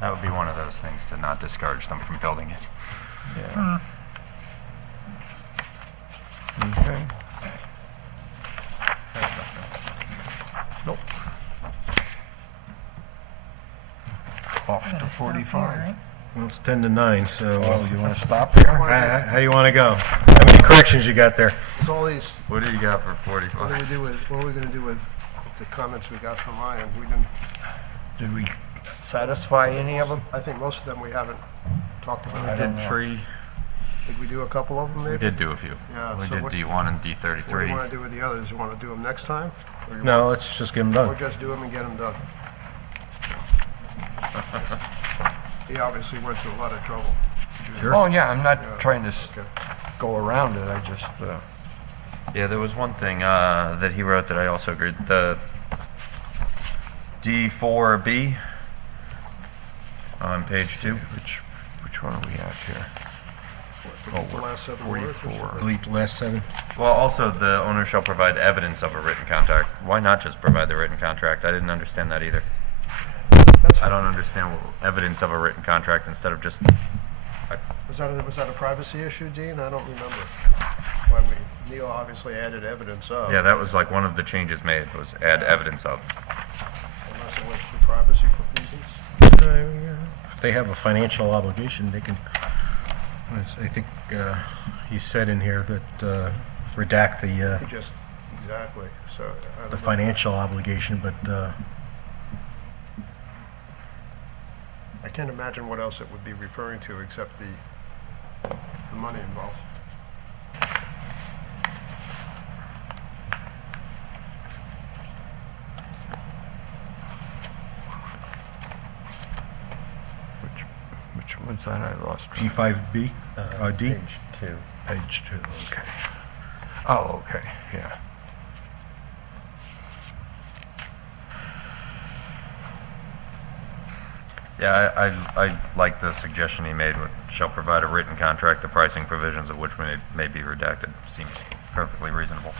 That would be one of those things to not discourage them from building it. Yeah. Okay. Nope. Off to Gotta stop here, 45. right? Well, it's 10 to 9, so Oh, you wanna stop here? how do you want to go? How many corrections you got there? It's all these, What do you got for what are 45? we going to do with the comments we got from Ryan? We didn't, Did we satisfy any of them? I think most of them we haven't talked I about. don't Did know. tree? Did we do a couple of them maybe? We did do a few. Yeah, We so did what- D1 and What do you D33. want to do with the others? You want to do them next time? Or you No, let's just get them Or done. just do them and get them done? He obviously went through a lot of trouble. Sure. Oh, yeah, I'm not trying to go around it, I just, Yeah, there was one thing that he wrote that I also agreed. The D4B on page 2. which one are we at here? The last 7 words or 44. Delete the last 7. Well, also, the owner shall provide evidence of a written contract. Why not just provide the written contract? I didn't understand that either. That's I don't understand evidence of a written contract instead of just, Was that a privacy issue, Dean? I don't remember. Why Neil obviously added evidence of. yeah, that was like one of the changes made, was add evidence of. Unless it was for privacy reasons. If they have a financial obligation, they can, I think he said in here that redact He just, exactly, so. I don't the know. financial obligation, but I can't imagine what else it would be referring to except the money involved. Which one's that I lost? G5B, D. Page 2. Page 2, okay. Oh, okay, yeah. Yeah, I like the suggestion he made, which shall provide a written contract, the pricing provisions of which may be redacted. Seems perfectly reasonable.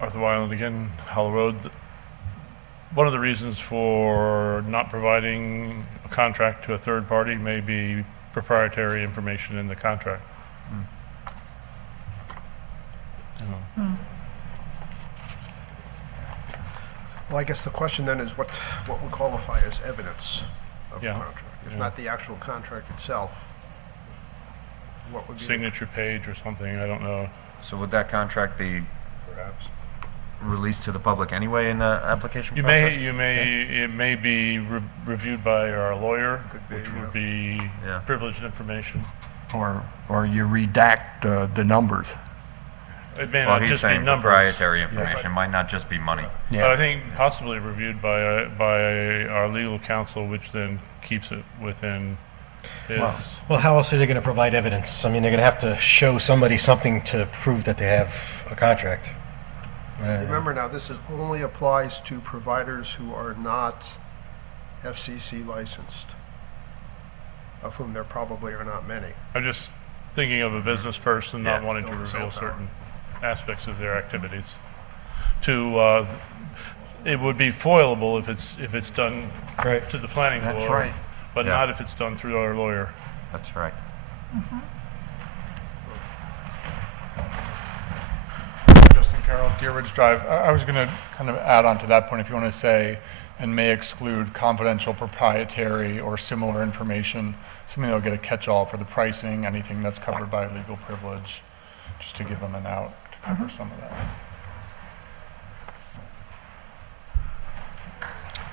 Arthur Wyland again, Howell Road. One of the reasons for not providing a contract to a third party may be proprietary information in the contract. You know, Well, I guess the question then is what would qualify as evidence of a Yeah. contract? If Yeah. not the actual contract itself, what would be? Signature page or something, I don't know. So would that contract be Perhaps. released to the public anyway in the application It process? may be reviewed by our lawyer, Could be, which yeah. would be Yeah. privileged information. Or you redact the numbers. It may Well, not he's just be saying numbers. proprietary information, might not just be money. But I think possibly reviewed by our legal counsel, which then keeps it within his. well, how else are they going to provide evidence? I mean, they're going to have to show somebody something to prove that they have a contract. Remember now, this only applies to providers who are not FCC licensed, of whom there probably are not many. I'm just thinking of a business person not Yeah. wanting to Build a cell reveal tower. certain aspects of their activities. It would be foilable if it's done Right. to the planning board. That's right. But Yeah. not if it's done through our lawyer. That's right. Justin Carroll, Deer Ridge Drive. I was going to kind of add on to that point, if you want to say, and may exclude confidential, proprietary, or similar information, something that'll get a catch-all for the pricing, anything that's covered by legal privilege, just to give them an out to cover some of that.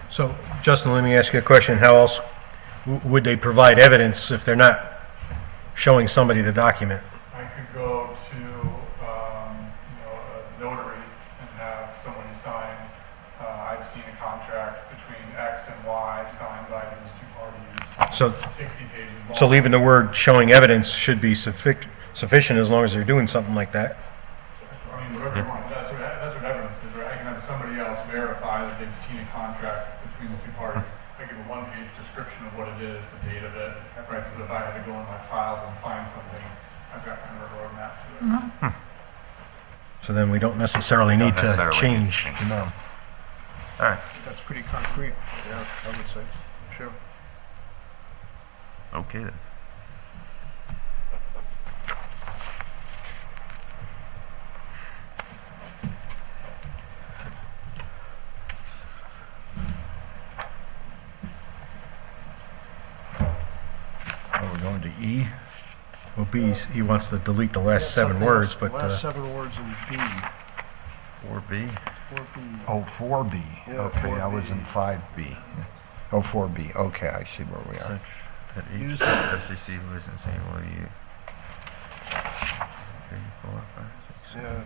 So, Justin, let me ask you a question. How else would they provide evidence if they're not showing somebody the document? I could go to, a notary and have somebody sign, I've seen a contract between X and Y signed by these two parties, So, 60 pages long. so leaving the word showing evidence should be sufficient as long as they're doing something like that? I mean, whatever you want, that's what evidence is, right? I can have somebody else verify that they've seen a contract between the two parties. I give a one-page description of what it is, the date of it, right? So that if I had to go in my files and find something, I've got kind of a roadmap to it. So then we don't necessarily need to necessarily need to change. change. No. All right. That's pretty concrete, yeah, I would say, sure. Okay then. Are we going to E? Well, B, he wants to delete the last 7 words, but, Last 7 words in B, 4B. 4B. Oh, 4B. Yeah, Okay, I was in 4B. 5B. Oh, 4B, okay, I see where we are. Such that each Use- FCC licensee will use. 3, 4, 5, 6, Yeah,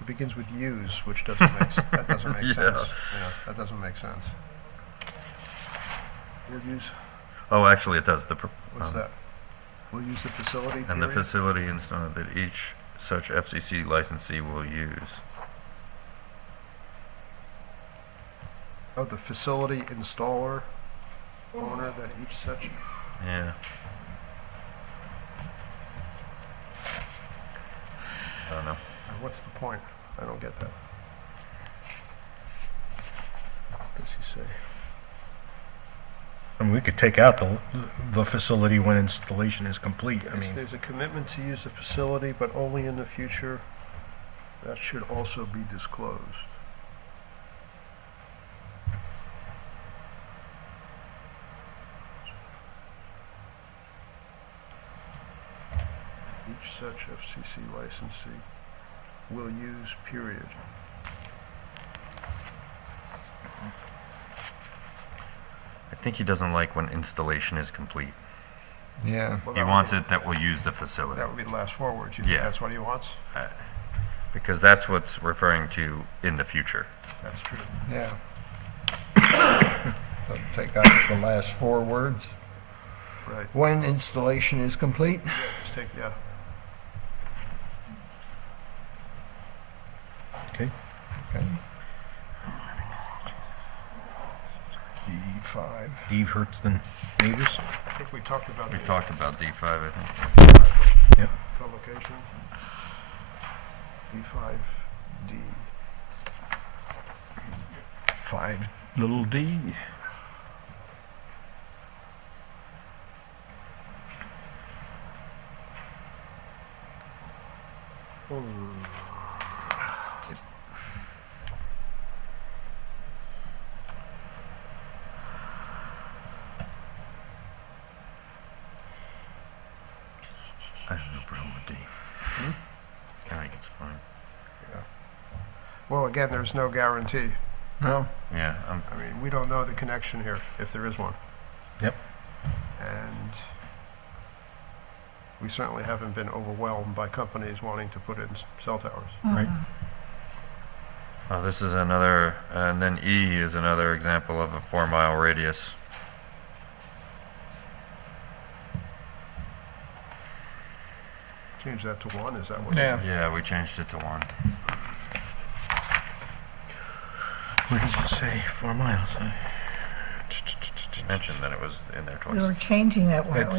it begins with use, which doesn't make, that doesn't make Yeah. sense. Yeah, that doesn't make sense. We'll use, Oh, actually, it does. what's that? We'll use the facility, And the period? facility installed that each such FCC licensee will use. Oh, the facility installer, owner, that each such, Yeah. I don't know. what's the point? I don't get that. What does he say? I mean, we could take out the facility when installation is complete. I Yes, mean, there's a commitment to use the facility, but only in the future. That should also be disclosed. Each such FCC licensee will use, period. I think he doesn't like when installation is complete. Yeah. Well, He that would wants be- it that will use the facility. That would be the last four words. You think Yeah. that's what he wants? Because that's what's referring to in the future. That's true. Yeah. So take out the last 4 words. Right. When installation is complete? Yeah, just take, yeah. okay. Okay. D5. Eve hurts the neighbors. I think we talked about We the talked about D5, I think. Yep. co-location. D5D. 5 little d. I have no problem with D. I think it's fine. Well, again, there's no guarantee. No? Yeah, I mean, we don't know the connection here, if there is one. Yep. And we certainly haven't been overwhelmed by companies wanting to put in cell towers. Right. This is another, and then E is another example of a 4-mile radius. Change that to 1, is that what? Yeah, we changed it to 1. Where does it say 4 miles? You mentioned that it was in there We were twice. changing that, weren't we?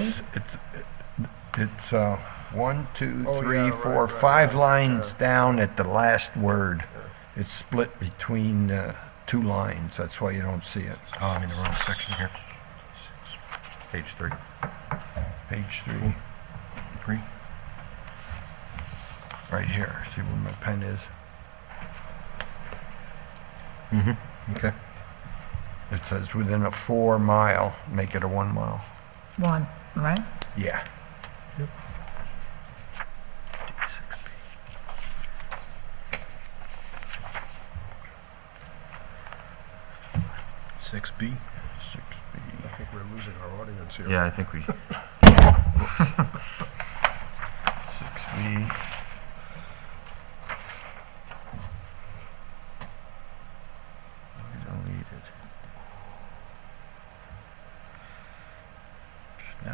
It's 1, 2, Oh, 3, yeah, 4, right, 5 right, lines down at the last word. It's split between 2 lines, that's why you don't see it. Oh, I'm in the wrong section here. Page 3. Page 3, 3. right here. See where my pen is? Mm-hmm. Okay. It says within a 4 mile, make it a 1 mile. 1, right? Yeah. 6B. 6B. I think we're losing our audience here. Yeah, I think we, 6B. deleted. No.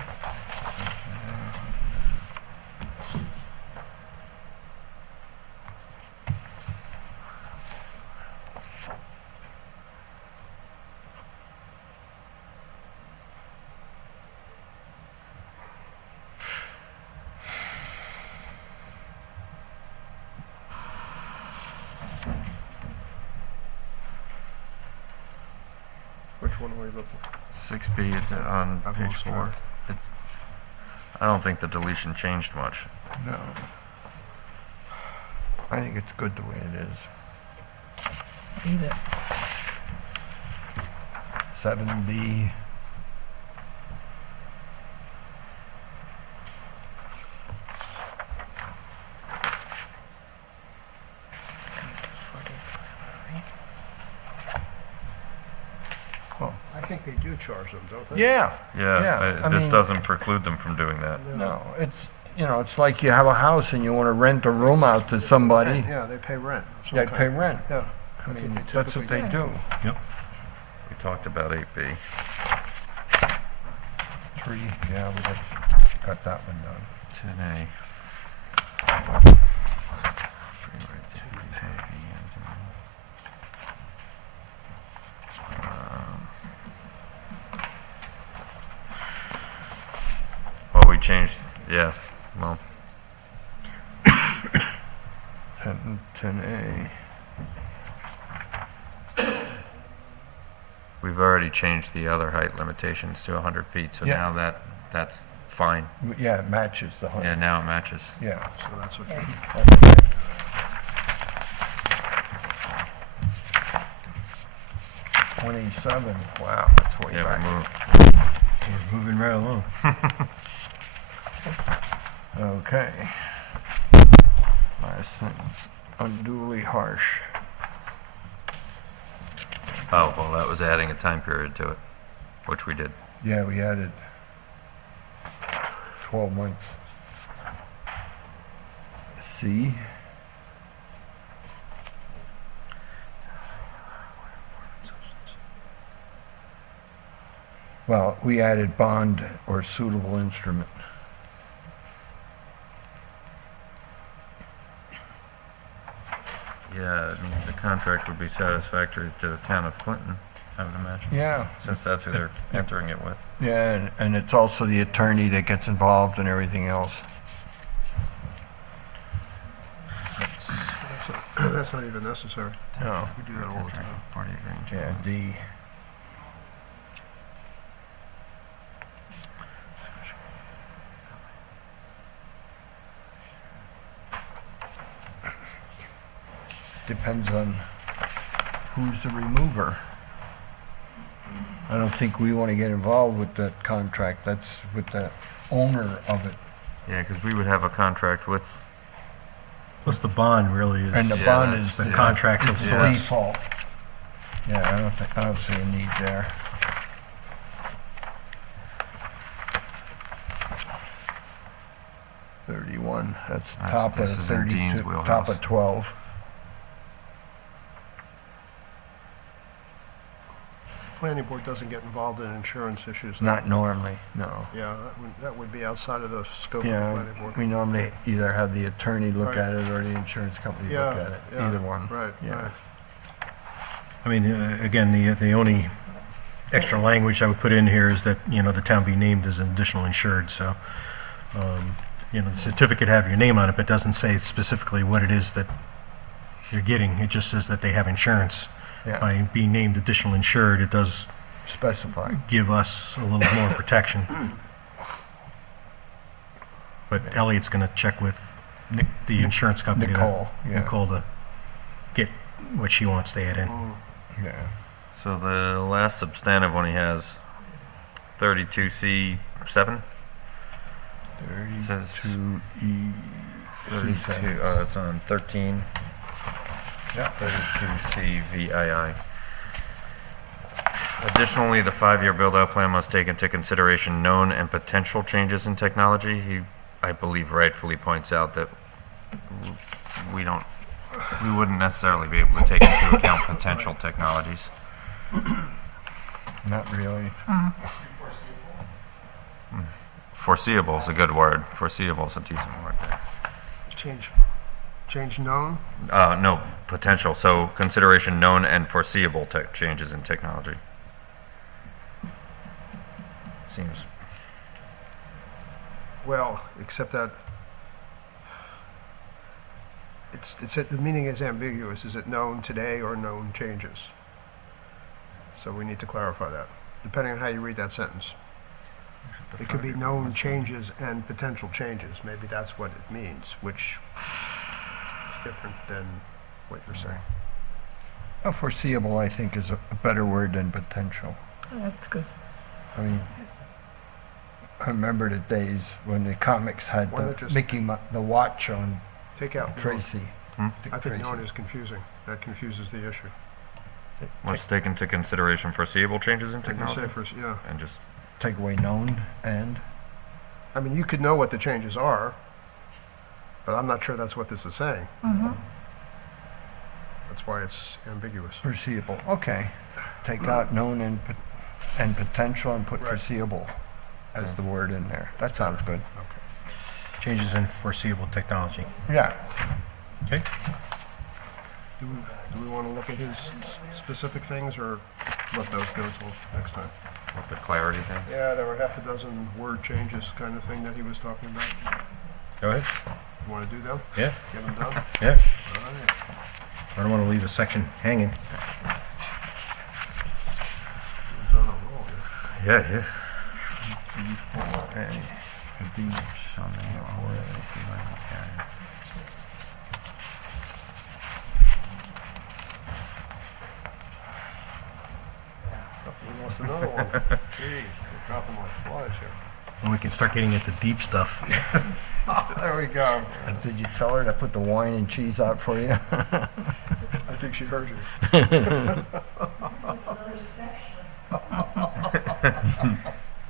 Which one are we looking at? 6B on I've page lost 4. track. I don't think the deletion changed much. No. I think it's good the way it is. Leave it. 7B. I think they do charge them, don't they? Yeah. Yeah, I this mean- doesn't preclude them from doing that. No, it's, it's like you have a house and you want to rent a room out to somebody. Yeah, they pay rent of some They kind. pay rent. Yeah. I think mean, they that's what they typically do. We talked about 8B. Tree, yeah, we got that one done. 10A. Well, we changed, yeah, well, 10A. we've already changed the other height limitations to 100 feet, so Yeah. now that's fine. Yeah, it matches the Yeah, 100. now it matches. Yeah. So that's okay. Okay. 27, wow, that's way Yeah, back. we moved. We're moving right along. Okay. Last sentence, unduly harsh. Oh, well, that was adding a time period to it, which we did. Yeah, we added 12 months. C. Well, we added bond or suitable instrument. Yeah, I mean, the contract would be satisfactory to the town of Clinton, I would imagine. Yeah. Since that's who they're entering it with. Yeah, and it's also the attorney that gets involved and everything else. That's not even necessary. No. We do that all the time. Party agreeing to. Yeah, D. Depends on who's the remover. I don't think we want to get involved with that contract. That's with the owner of it. Yeah, because we would have a contract with, Plus, the bond really is. And the Yeah, bond that's is the the contract of is the sorts. default. Yeah, I don't see a need there. $31, that's top of this is in Dean's 32, top wheelhouse. of 12. Planning board doesn't get involved in insurance issues. Not normally, no. Yeah, that would be outside of the scope of the Yeah, planning board. we normally either have the attorney look Right. at it or the insurance company look Yeah, at it, yeah, either one. right, Yeah. right. I mean, again, the only extra language I would put in here is that, the town be named as an additional insured, so, the certificate have your name on it, but doesn't say specifically what it is that you're getting. It just says that they have insurance. Yeah, By being named additional insured, it does specify. give us a little more protection. But Elliot's gonna check with the insurance company. Nicole, yeah. Nicole to get what she wants to add in. Yeah. so the last substantive one he has, 32C7? Says 32E. 32, oh, that's on 13. Yeah. 32C VII. Additionally, the 5-year build-out plan must take into consideration known and potential changes in technology. He, I believe, rightfully points out that we wouldn't necessarily be able to take into account potential technologies. Not really. Foreseeable is a good word. Foreseeable is a decent word there. Change known? No, potential. So consideration known and foreseeable changes in technology. Seems. Well, except that the meaning is ambiguous. Is it known today or known changes? So we need to clarify that, depending on how you read that sentence. It could be known changes and potential changes. Maybe that's what it means, which is different than what you're saying. Foreseeable, I think, is a better word than potential. That's good. I mean, I remember the days when the comics had Why the not just- the watch on Take out known. Tracy. I think Tracy. known is confusing. That confuses the issue. Let's take into consideration foreseeable changes in I can technology say first, yeah. and just, Take away known and, I mean, you could know what the changes are, but I'm not sure that's what this is saying. That's why it's ambiguous. foreseeable, okay. Take out known and potential and put Right. foreseeable as the word in there. That sounds good. Changes in foreseeable technology. Yeah. Okay? Do we want to look at his specific things or let those go till next time? with the clarity thing. Yeah, there were half a dozen word changes kind of thing that he was talking about. Go ahead. You want to do them? Yeah, Get them done? yeah. All right. I don't want to leave a section hanging. We're done on roll here. Yeah, yeah. We lost another one. Gee, we're dropping like flies here. And we can start getting into deep stuff. There we go. Did you tell her to put the wine and cheese out for you? I think she heard you.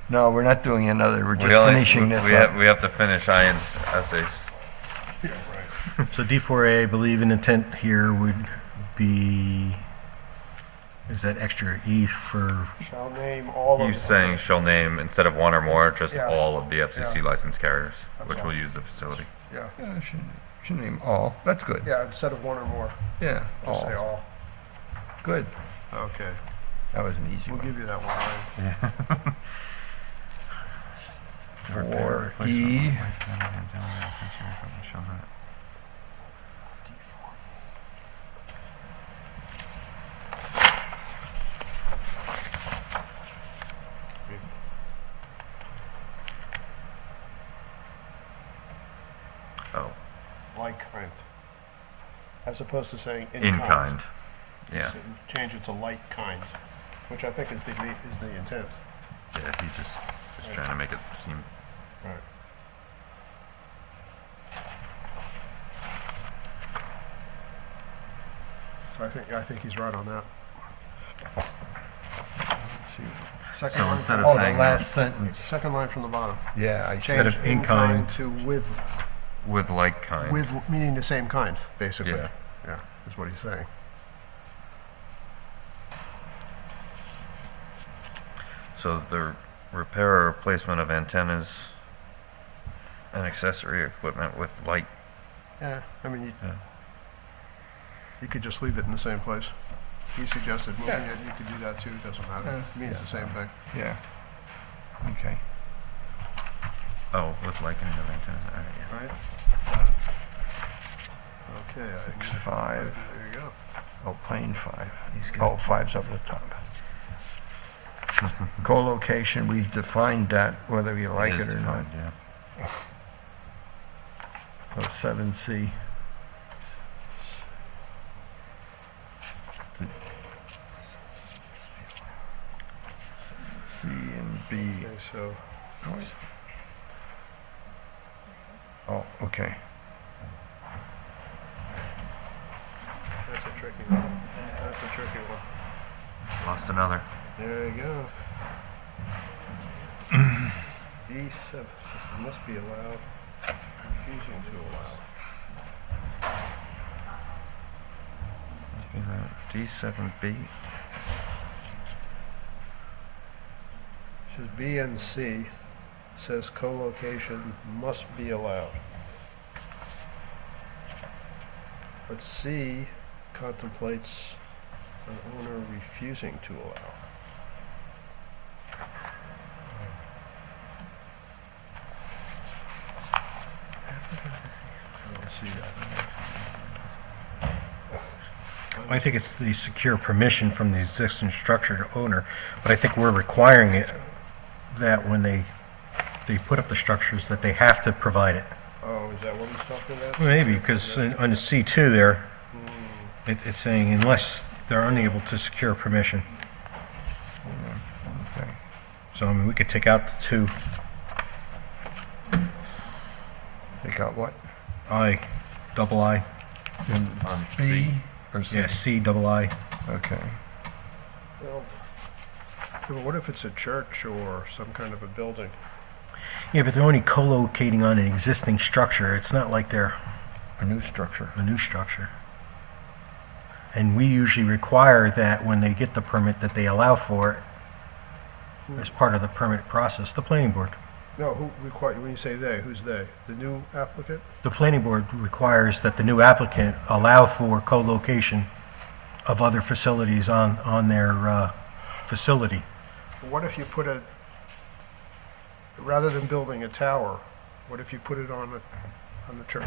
No, we're not doing another, we're We just only- finishing we- this we up. have, we have to finish Ian's essays. Yeah, right. So D4A, I believe an intent here would be, is that extra E for, Shall name all of He's saying shall name, instead of one or more, just Yeah. all of the FCC Yeah. licensed carriers, That's which all. will use the facility. Yeah, Yeah, should name all, that's good. yeah, instead of one or more, Yeah, just say all, all. good. Okay, That was an easy we'll one. give you that one, Ryan. For E, Oh, Like kind. As opposed to saying in kind. Yeah, S- Change it to like kind, which I think is the intent. yeah, he just is trying to make it seem, Right. So I think he's right on that. let's see. Second So line instead from- of Oh, the saying last sentence, Second line from the bottom. yeah, I Instead said, of in kind. To with with like kind. meaning the same kind, basically. Yeah. Yeah, is what he's saying. So the repair or replacement of antennas and accessory equipment with light. Yeah, I mean, Yeah. you could just leave it in the same place. He suggested moving Yeah. it, you could do that too, it doesn't matter. It means the same thing. yeah. Okay. Oh, with lightening of antennas. All right, yeah. Right? Okay. 6.5, There you go. oh, plain 5. Oh, 5's up at the top. Co-location, we've defined that, whether you like is it or not. defined, yeah. So 7C. C and B. Okay, so, Oh, okay. that's a tricky one. That's a tricky one. Lost another. There you go. D7, must be allowed, refusing to allow. Must be that D7B. It says B and C, says co-location must be allowed. But C contemplates an owner refusing to allow. I don't see that. I think it's the secure permission from the existing structure to owner, but I think we're requiring it, that when they put up the structures, that they have to provide it. Oh, is that what he's talking about? Well, maybe, because on the C2 there, it's saying unless they're unable to secure permission. Okay. So, I mean, we could take out the 2, Take out what? I, double I, And On B C. or C? yeah, C, double I. Okay. Well, what if it's a church or some kind of a building? Yeah, but they're only co-locating on an existing structure. It's not like they're A new structure. a new structure. And we usually require that when they get the permit, that they allow for it as part of the permit process, the planning board. No, who require, when you say they, who's they? The new applicant? The planning board requires that the new applicant allow for co-location of other facilities on their facility. What if you put a, rather than building a tower, what if you put it on the church?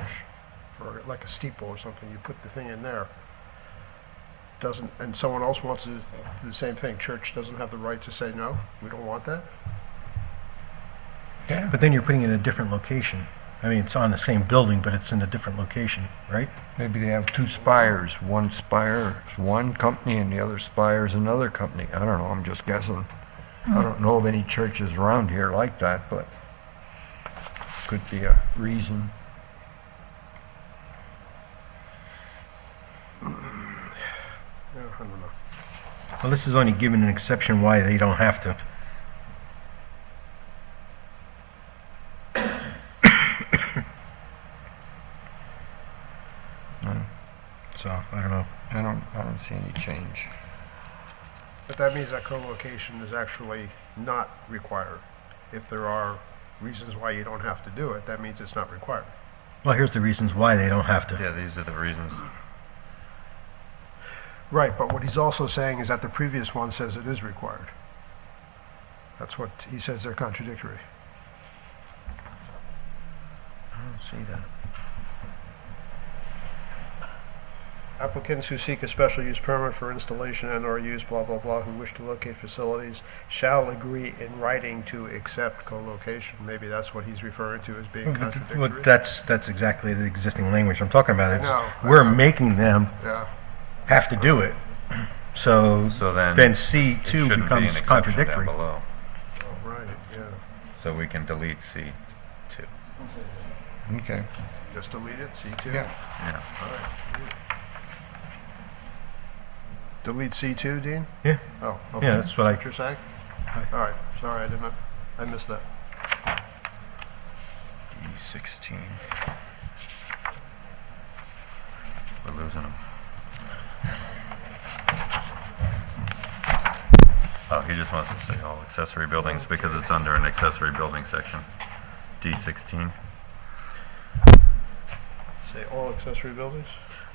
Or like a steeple or something, you put the thing in there. Doesn't, and someone else wants to do the same thing, church doesn't have the right to say, no, we don't want that? Yeah. But then you're putting it in a different location. I mean, it's on the same building, but it's in a different location, right? Maybe they have two spires. One spire is one company and the other spire is another company. I don't know, I'm just guessing. I don't know of any churches around here like that, but could be a reason. Yeah, I don't know. Well, this is only given an exception why they don't have to. So, I don't know. I don't see any change. But that means that co-location is actually not required. If there are reasons why you don't have to do it, that means it's not required. Well, here's the reasons why they don't have to. Yeah, these are the reasons. Right, but what he's also saying is that the previous one says it is required. That's what, he says they're contradictory. I don't see that. Applicants who seek a special use permit for installation and/or use blah, blah, blah, who wish to locate facilities shall agree in writing to accept co-location. Maybe that's what he's referring to as being Well, contradictory. that's exactly the existing language I'm talking about. It's, know, I we're know. making them Yeah, have to do it. So So then. then it C2 shouldn't be an becomes exception contradictory. down below. oh, right, yeah. So we can delete C2. Okay. Just delete it, C2? Yeah. Yeah. All right. Delete C2, Dean? Yeah. Oh, okay. Yeah, that's what you're saying? All right, sorry, I missed that. D16. We're losing them. Oh, he just wants to say all accessory buildings because it's under an accessory building section. D16. Say all accessory buildings?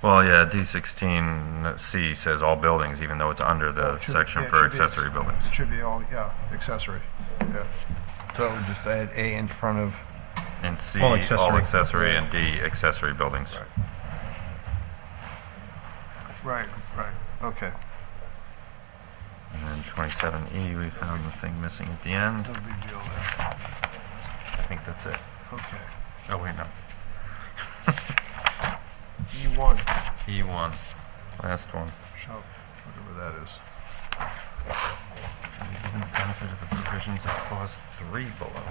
Well, yeah, D16C says all buildings, even though it's under the It should- section yeah, it for should be accessory buildings. It should be all, yeah, accessory, yeah. So just add A in front of, And C, All all accessory. accessory, and D, accessory buildings. Right, okay. And then 27E, we found the thing missing at the end. No big deal there. I think that's it. Okay. Oh, wait, no. E1, E1, last one. shall, whatever that is. Shall be given the benefit of the provisions of clause 3 below.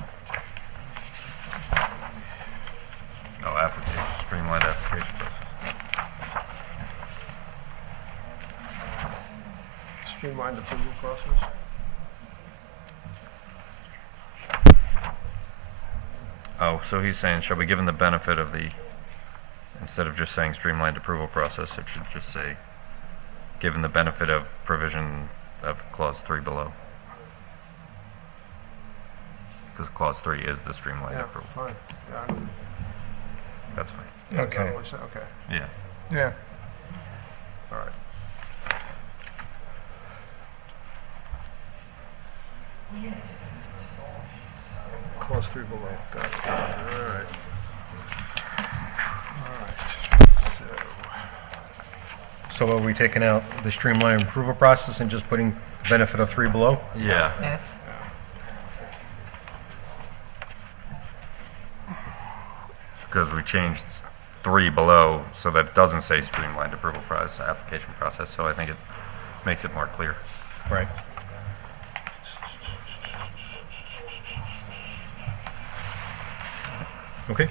Oh, application, streamlined application process. Streamlined approval process? Oh, so he's saying, shall be given the benefit of the, instead of just saying streamlined approval process, it should just say, given the benefit of provision of clause 3 below. Because clause 3 is the streamlined Yeah, approval. fine. Yeah, I know. That's fine. Yeah, Okay. that was- Okay, Yeah. yeah. all right. Clause 3 below, got it. All right. All right, so, So are we taking out the streamlined approval process and just putting benefit of 3 below? Yeah. Yes. Because we changed 3 below so that it doesn't say streamlined approval process, application process, so I think it makes it more clear. Right. Okay.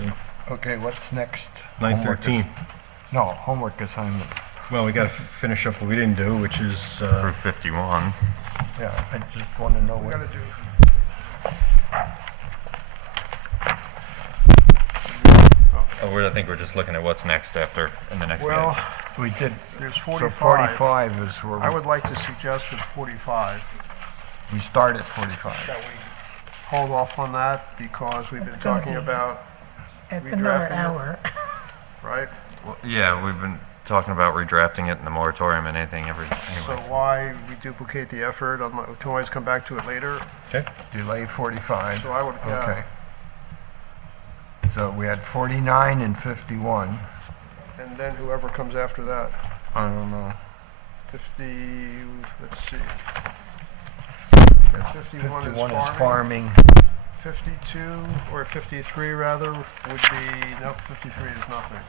okay. Okay, what's next? 913. No, homework assignment. Well, we got to finish up what we didn't do, which is, For 51. Yeah, I just want to know We what. gotta do, I think we're just looking at what's next after, in the next meeting. well, We did, there's so 45. 45 is I where would like to suggest with 45 we start at 45. that we hold off on that because we've been It's gonna talking be- about, It's another Redrafting it? hour. right? Well, yeah, we've been talking about redrafting it in the moratorium and anything So anyway. why we duplicate the effort? We can always come back to it later. Delay 45. So I would, yeah. Okay. So we had 49 and 51. And then whoever comes after that, I don't know. 50, let's see. 51 51 is is farming. farming. 52 or 53 rather would be, nope, 53 is nothing.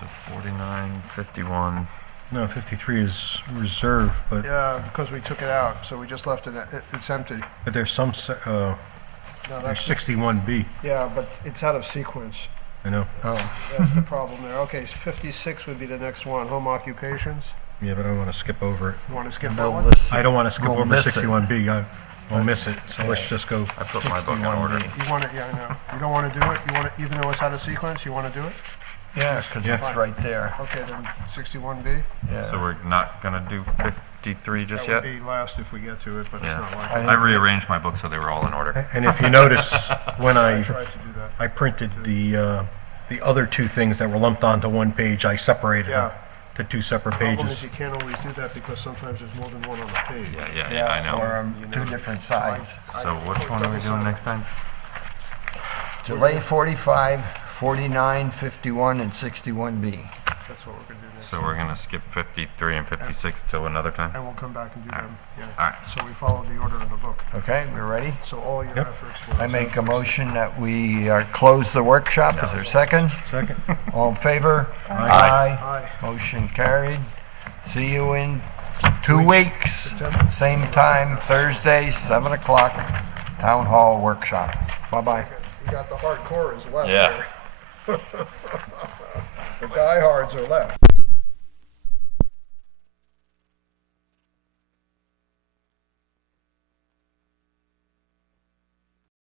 So 49, 51. no, 53 is reserve, but Yeah, because we took it out, so we just left it, it's empty. there's some, No, there's that's, 61B, yeah, but it's out of sequence. I know. Oh, That's the problem there. Okay, so 56 would be the next one, home occupations. Yeah, but I don't want to skip over it. You want to skip that we'll one? I don't want to skip We'll over miss it. 61B. We'll miss it, so let's just go. I put my book in order. 61B. You want it, yeah, I know. You don't want to do it? You want to, even though it's out of sequence, you want to do it? Yeah, because Yeah. it's right there. Okay, then 61B. Yeah. So we're not gonna do 53 just That would yet? be last if we get to it, but it's Yeah. not I likely. I rearranged my book so they were all in order. And if you notice, when I tried to do that. I printed the other two things that were lumped onto one page, I separated them to two separate Problem is pages. you can't always do that because sometimes there's more than one on the page. Yeah, I know. Or two different sides. So which one are we doing next time? Delay 45, 49, 51, and 61B. That's what we're going to do next. So we're gonna skip 53 and 56 till another time? And we'll come back and do them, yeah. All right. So we follow the order of the book. Okay, we're ready? So all your Yep. efforts will. I make a motion that we close the workshop. Is there a second? Second. All in favor? Aye. Motion carried. See you in 2 weeks, same time, Thursday, 7 o'clock, Town Hall Workshop. Bye-bye. You got the hardcore is left Yeah. there. The diehards are left.